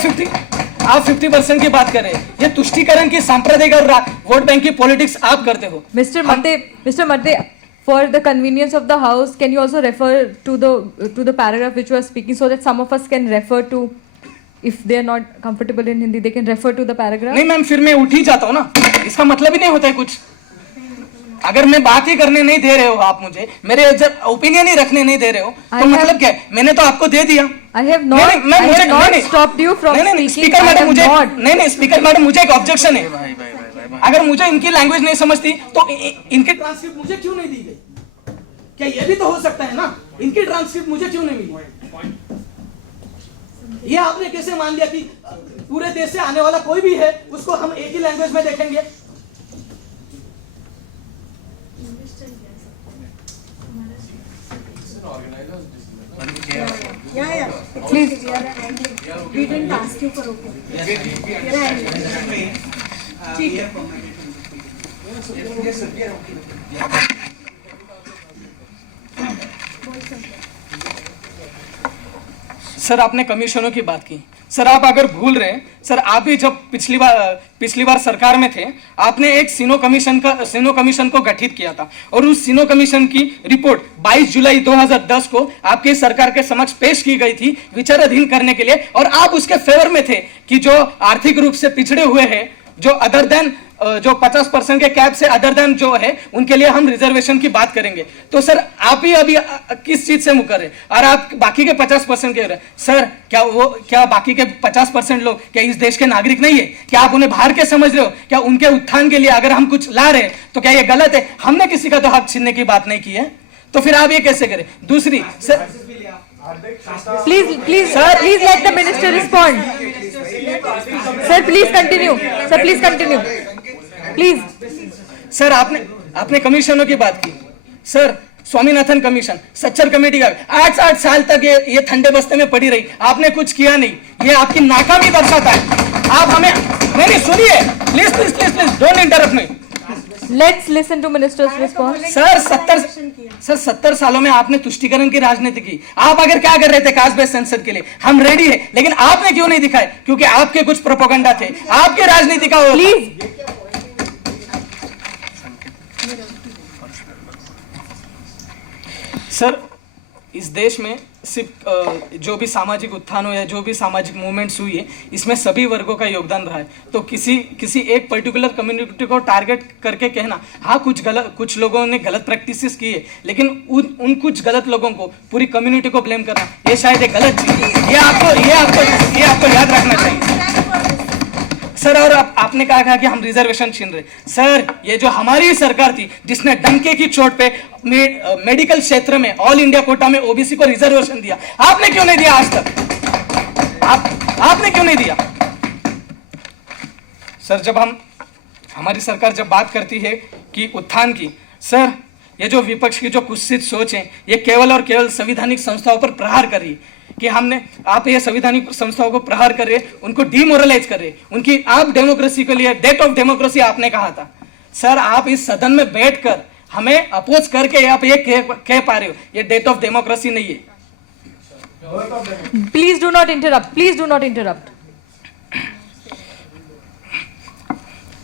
आप 50% की बात कर रहे हैं, ये तुष्टीकरण की सांप्रदायिक और वोट बैंक की पॉलिटिक्स आप करते हो। Mr. Mate, for the convenience of the house, can you also refer to the paragraph which you are speaking, so that some of us can refer to, if they are not comfortable in Hindi, they can refer to the paragraph? नहीं ma'am, फिर मैं उठ ही जाता हूँ ना, इसका मतलब ही नहीं होता है कुछ। अगर मैं बात ही करने नहीं दे रहे हो आप मुझे, मेरे ओपिनियन ही रखने नहीं दे रहे हो, तो मतलब क्या है? मैंने तो आपको दे दिया। I have not stopped you from speaking. Speaker madam मुझे नहीं, स्पीकर मैडम मुझे एक ऑब्जेक्शन है। अगर मुझे इनकी लैंग्वेज नहीं समझती तो इनके ट्रांसक्रिप्ट मुझे क्यों नहीं दी गई? क्या ये भी तो हो सकता है ना, इनकी ट्रांसक्रिप्ट मुझे क्यों नहीं मिली? ये आपने कैसे मान लिया कि पूरे देश से आने वाला कोई भी है उसको हम एक ही लैंग्वेज में देखेंगे? Yeah. Please. We didn't ask you for sir, आपने कमीशनों की बात की। सर, आप अगर भूल रहे, सर आप भी जब पिछली बार सरकार में थे, आपने एक सीनो कमीशन को गठित किया था और उस सीनो कमीशन की रिपोर्ट 22 जुलाई 2010 को आपकी सरकार के समक्ष पेश की गई थी विचाराधीन करने के लिए, और आप उसके फेवर में थे कि जो आर्थिक रूप से पिछड़े हुए हैं, जो अदर देन जो 50% के कैप से अदर देन जो है, उनके लिए हम रिजर्वेशन की बात करेंगे। तो सर आप ही अभी किस चीज से मुकर रहे और आप बाकी के 50% कह रहे? सर, क्या बाकी के 50% लोग क्या इस देश के नागरिक नहीं है? क्या आप उन्हें बाहर के समझ रहे हो? क्या उनके उत्थान के लिए अगर हम कुछ ला रहे तो क्या ये गलत है? हमने किसी का तो हक छीनने की बात नहीं की है, तो फिर आप ये कैसे करें? दूसरी sir, Please let the minister respond. Sir, please continue. Sir, please continue. Please. Sir, आपने कमीशनों की बात की। Sir, Swaminathan commission, Sachar committee का 8 साल तक ये ठंडे बस्ते में पड़ी रही, आपने कुछ किया नहीं। ये आपकी नाकामी दर्शाता है। आप हमें नहीं सुनिए, please don't interrupt me. Let's listen to minister's response. Sir 70 सालों में आपने तुष्टीकरण की राजनीति की। आप अगर क्या कर रहे थे कास्ट बेस्ड सेंसर के लिए, हम रेडी है, लेकिन आपने क्यों नहीं दिखाए? क्योंकि आपके कुछ प्रोपेगेंडा थे, आपके राजनीति का। सर इस देश में सिर्फ जो भी सामाजिक उत्थान हुआ है, जो भी सामाजिक मूवमेंट्स हुई है, इसमें सभी वर्गों का योगदान रहा है। तो किसी एक पर्टिकुलर कम्युनिटी को टारगेट करके कहना, हाँ कुछ लोगों ने गलत प्रैक्टिसेस की है, लेकिन उन कुछ गलत लोगों को पूरी कम्युनिटी को ब्लेम करना, ये शायद एक गलत चीज है। ये आपको याद रखना चाहिए सर। और आपने कहा कि हम रिजर्वेशन छीन रहे। सर ये जो हमारी सरकार थी जिसने डंके की चोट पे मेडिकल क्षेत्र में ऑल इंडिया कोटा में ओबीसी को रिजर्वेशन दिया, आपने क्यों नहीं दिया आज तक? आपने क्यों नहीं दिया? सर जब हमारी सरकार जब बात करती है कि उत्थान की, सर ये जो विपक्ष की जो कुत्सित सोच है, ये केवल और केवल संवैधानिक संस्थाओं पर प्रहार कर रही है कि आप ये संवैधानिक संस्थाओं को प्रहार कर रहे, उनको डिमोरलाइज कर रहे, उनकी आप डेमोक्रेसी के लिए डेथ ऑफ डेमोक्रेसी आपने कहा था। सर आप इस सदन में बैठकर हमें अपोज करके आप ये कह पा रहे हो, ये डेथ ऑफ डेमोक्रेसी नहीं है। Please do not interrupt, please do not interrupt.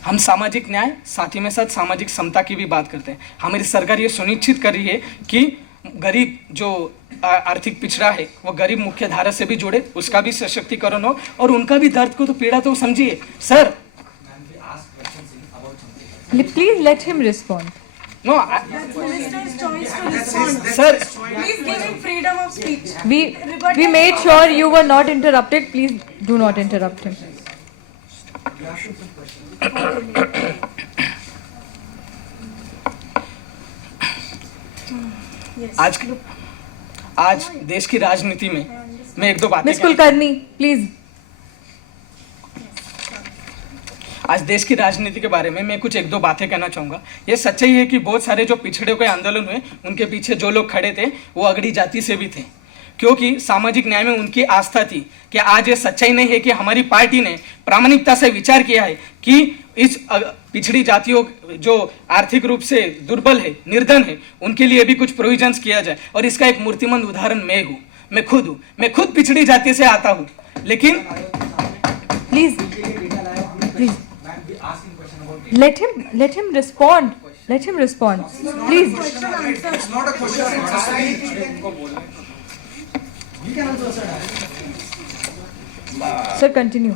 हम सामाजिक न्याय साथ ही में साथ सामाजिक समता की भी बात करते हैं। हमारी सरकार ये सुनिश्चित कर रही है कि गरीब जो आर्थिक पिछड़ा है वो गरीब मुख्य धारा से भी जुड़े, उसका भी सशक्तिकरण हो और उनका भी दर्द को तो पीड़ा तो समझिए। Sir please let him respond. No, Minister's choice to respond. Sir, Please give him freedom of speech. We made sure you were not interrupted. Please do not interrupt him. आज देश की राजनीति में मैं एक दो बातें मिस कुलकर्णी प्लीज। आज देश की राजनीति के बारे में मैं कुछ एक दो बातें कहना चाहूँगा। ये सच्चाई है कि बहुत सारे जो पिछड़े हुए आंदोलन हुए उनके पीछे जो लोग खड़े थे वो अगड़ी जाति से भी थे, क्योंकि सामाजिक न्याय में उनकी आस्था थी। कि आज ये सच्चाई नहीं है कि हमारी पार्टी ने प्रामाणिकता से विचार किया है कि इस पिछड़ी जातियों जो आर्थिक रूप से दुर्बल है, निर्धन है, उनके लिए भी कुछ प्रोविजंस किया जाए। और इसका एक मूर्तिमंत उदाहरण मैं हूँ, मैं खुद पिछड़ी जाति से आता हूँ। लेकिन please let him respond. Let him respond. Please. It's not a question and answer. You can also answer. Sir, continue.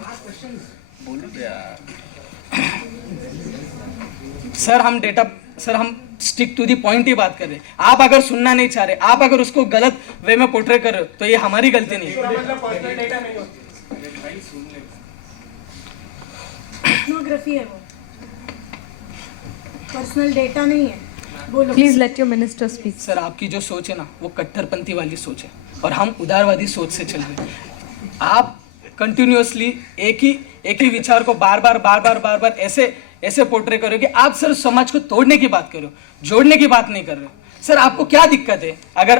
Sir हम स्टिक टू द पॉइंट ही बात कर रहे हैं। आप अगर सुनना नहीं चाह रहे, आप अगर उसको गलत वे में पोर्ट्रे कर रहे हो तो ये हमारी गलती नहीं है। एथनोग्राफी है वो, पर्सनल डेटा नहीं है। बोलो। Please let your minister speak. Sir आपकी जो सोच है ना वो कट्टरपंथी वाली सोच है और हम उदारवादी सोच से चल रहे हैं। आप कंटिन्यूअसली एक ही विचार को बार बार ऐसे पोर्ट्रे करो कि आप सर समाज को तोड़ने की बात करो, जोड़ने की बात नहीं कर रहे हो। सर आपको क्या दिक्कत है अगर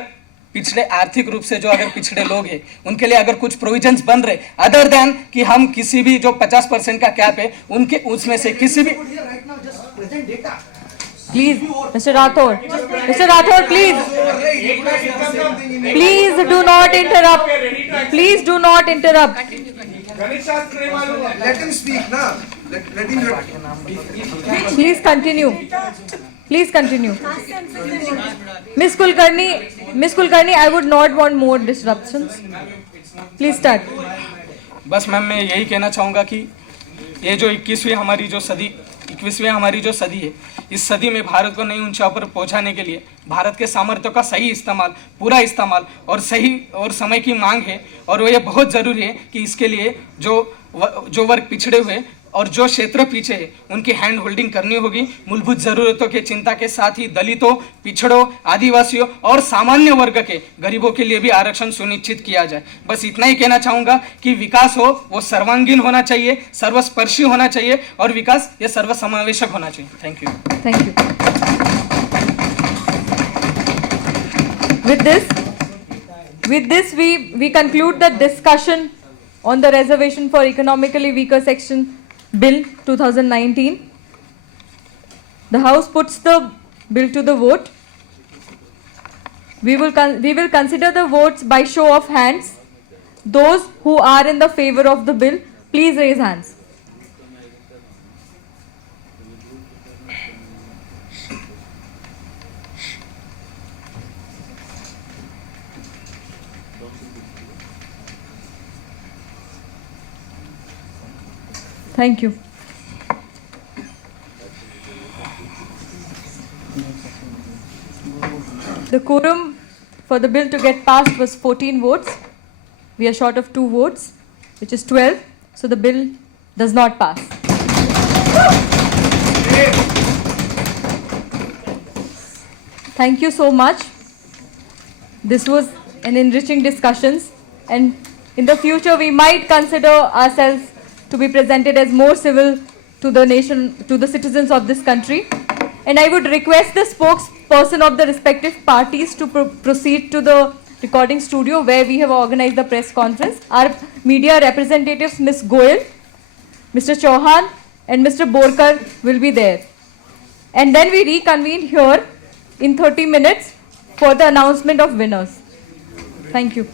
पिछड़े आर्थिक रूप से जो अगर पिछड़े लोग हैं उनके लिए अगर कुछ प्रोविजंस बन रहे अदर देन कि हम किसी भी जो 50% का कैप है उनके उसमें से किसी भी। Please, Mr. Rathore, please. Please do not interrupt. Please do not interrupt. Let him speak, na. Let him. Please continue. Please continue. Miss Kulkarni, I would not want more disruptions. Please start. बस ma'am मैं यही कहना चाहूँगा कि ये जो 21वीं हमारी जो सदी है, इस सदी में भारत को नई ऊंचाइयों पर पहुंचाने के लिए भारत के सामर्थ्य का सही इस्तेमाल, पूरा इस्तेमाल और सही और समय की मांग है। और वो ये बहुत ज़रूरी है कि इसके लिए जो वर्ग पिछड़े हुए और जो क्षेत्र पीछे है उनकी हैंड होल्डिंग करनी होगी। मूलभूत ज़रूरतों के चिंता के साथ ही दलितों, पिछड़ों, आदिवासियों और सामान्य वर्ग के गरीबों के लिए भी आरक्षण सुनिश्चित किया जाए। बस इतना ही कहना चाहूँगा कि विकास हो वो सर्वांगीण होना चाहिए, सर्वस्पर्शी होना चाहिए और विकास ये सर्वसमावेशक होना चाहिए। Thank you. Thank you. With this we conclude the discussion on the reservation for economically weaker section Bill 2019. The House puts the bill to the vote. We will consider the votes by show of hands. Those who are in the favor of the bill, please raise hands. Thank you. The quorum for the bill to get passed was 14 votes. We are short of 2 votes, which is 12. So the bill does not pass. Thank you so much. This was an enriching discussions, and in the future we might consider ourselves to be presented as more civil to the nation, to the citizens of this country. And I would request the spokesperson of the respective parties to proceed to the recording studio where we have organized the press conference. Our media representatives, Ms. Goyal, Mr. Chauhan and Mr. Borkar will be there. And then we reconvene here in 30 minutes for the announcement of winners. Thank you.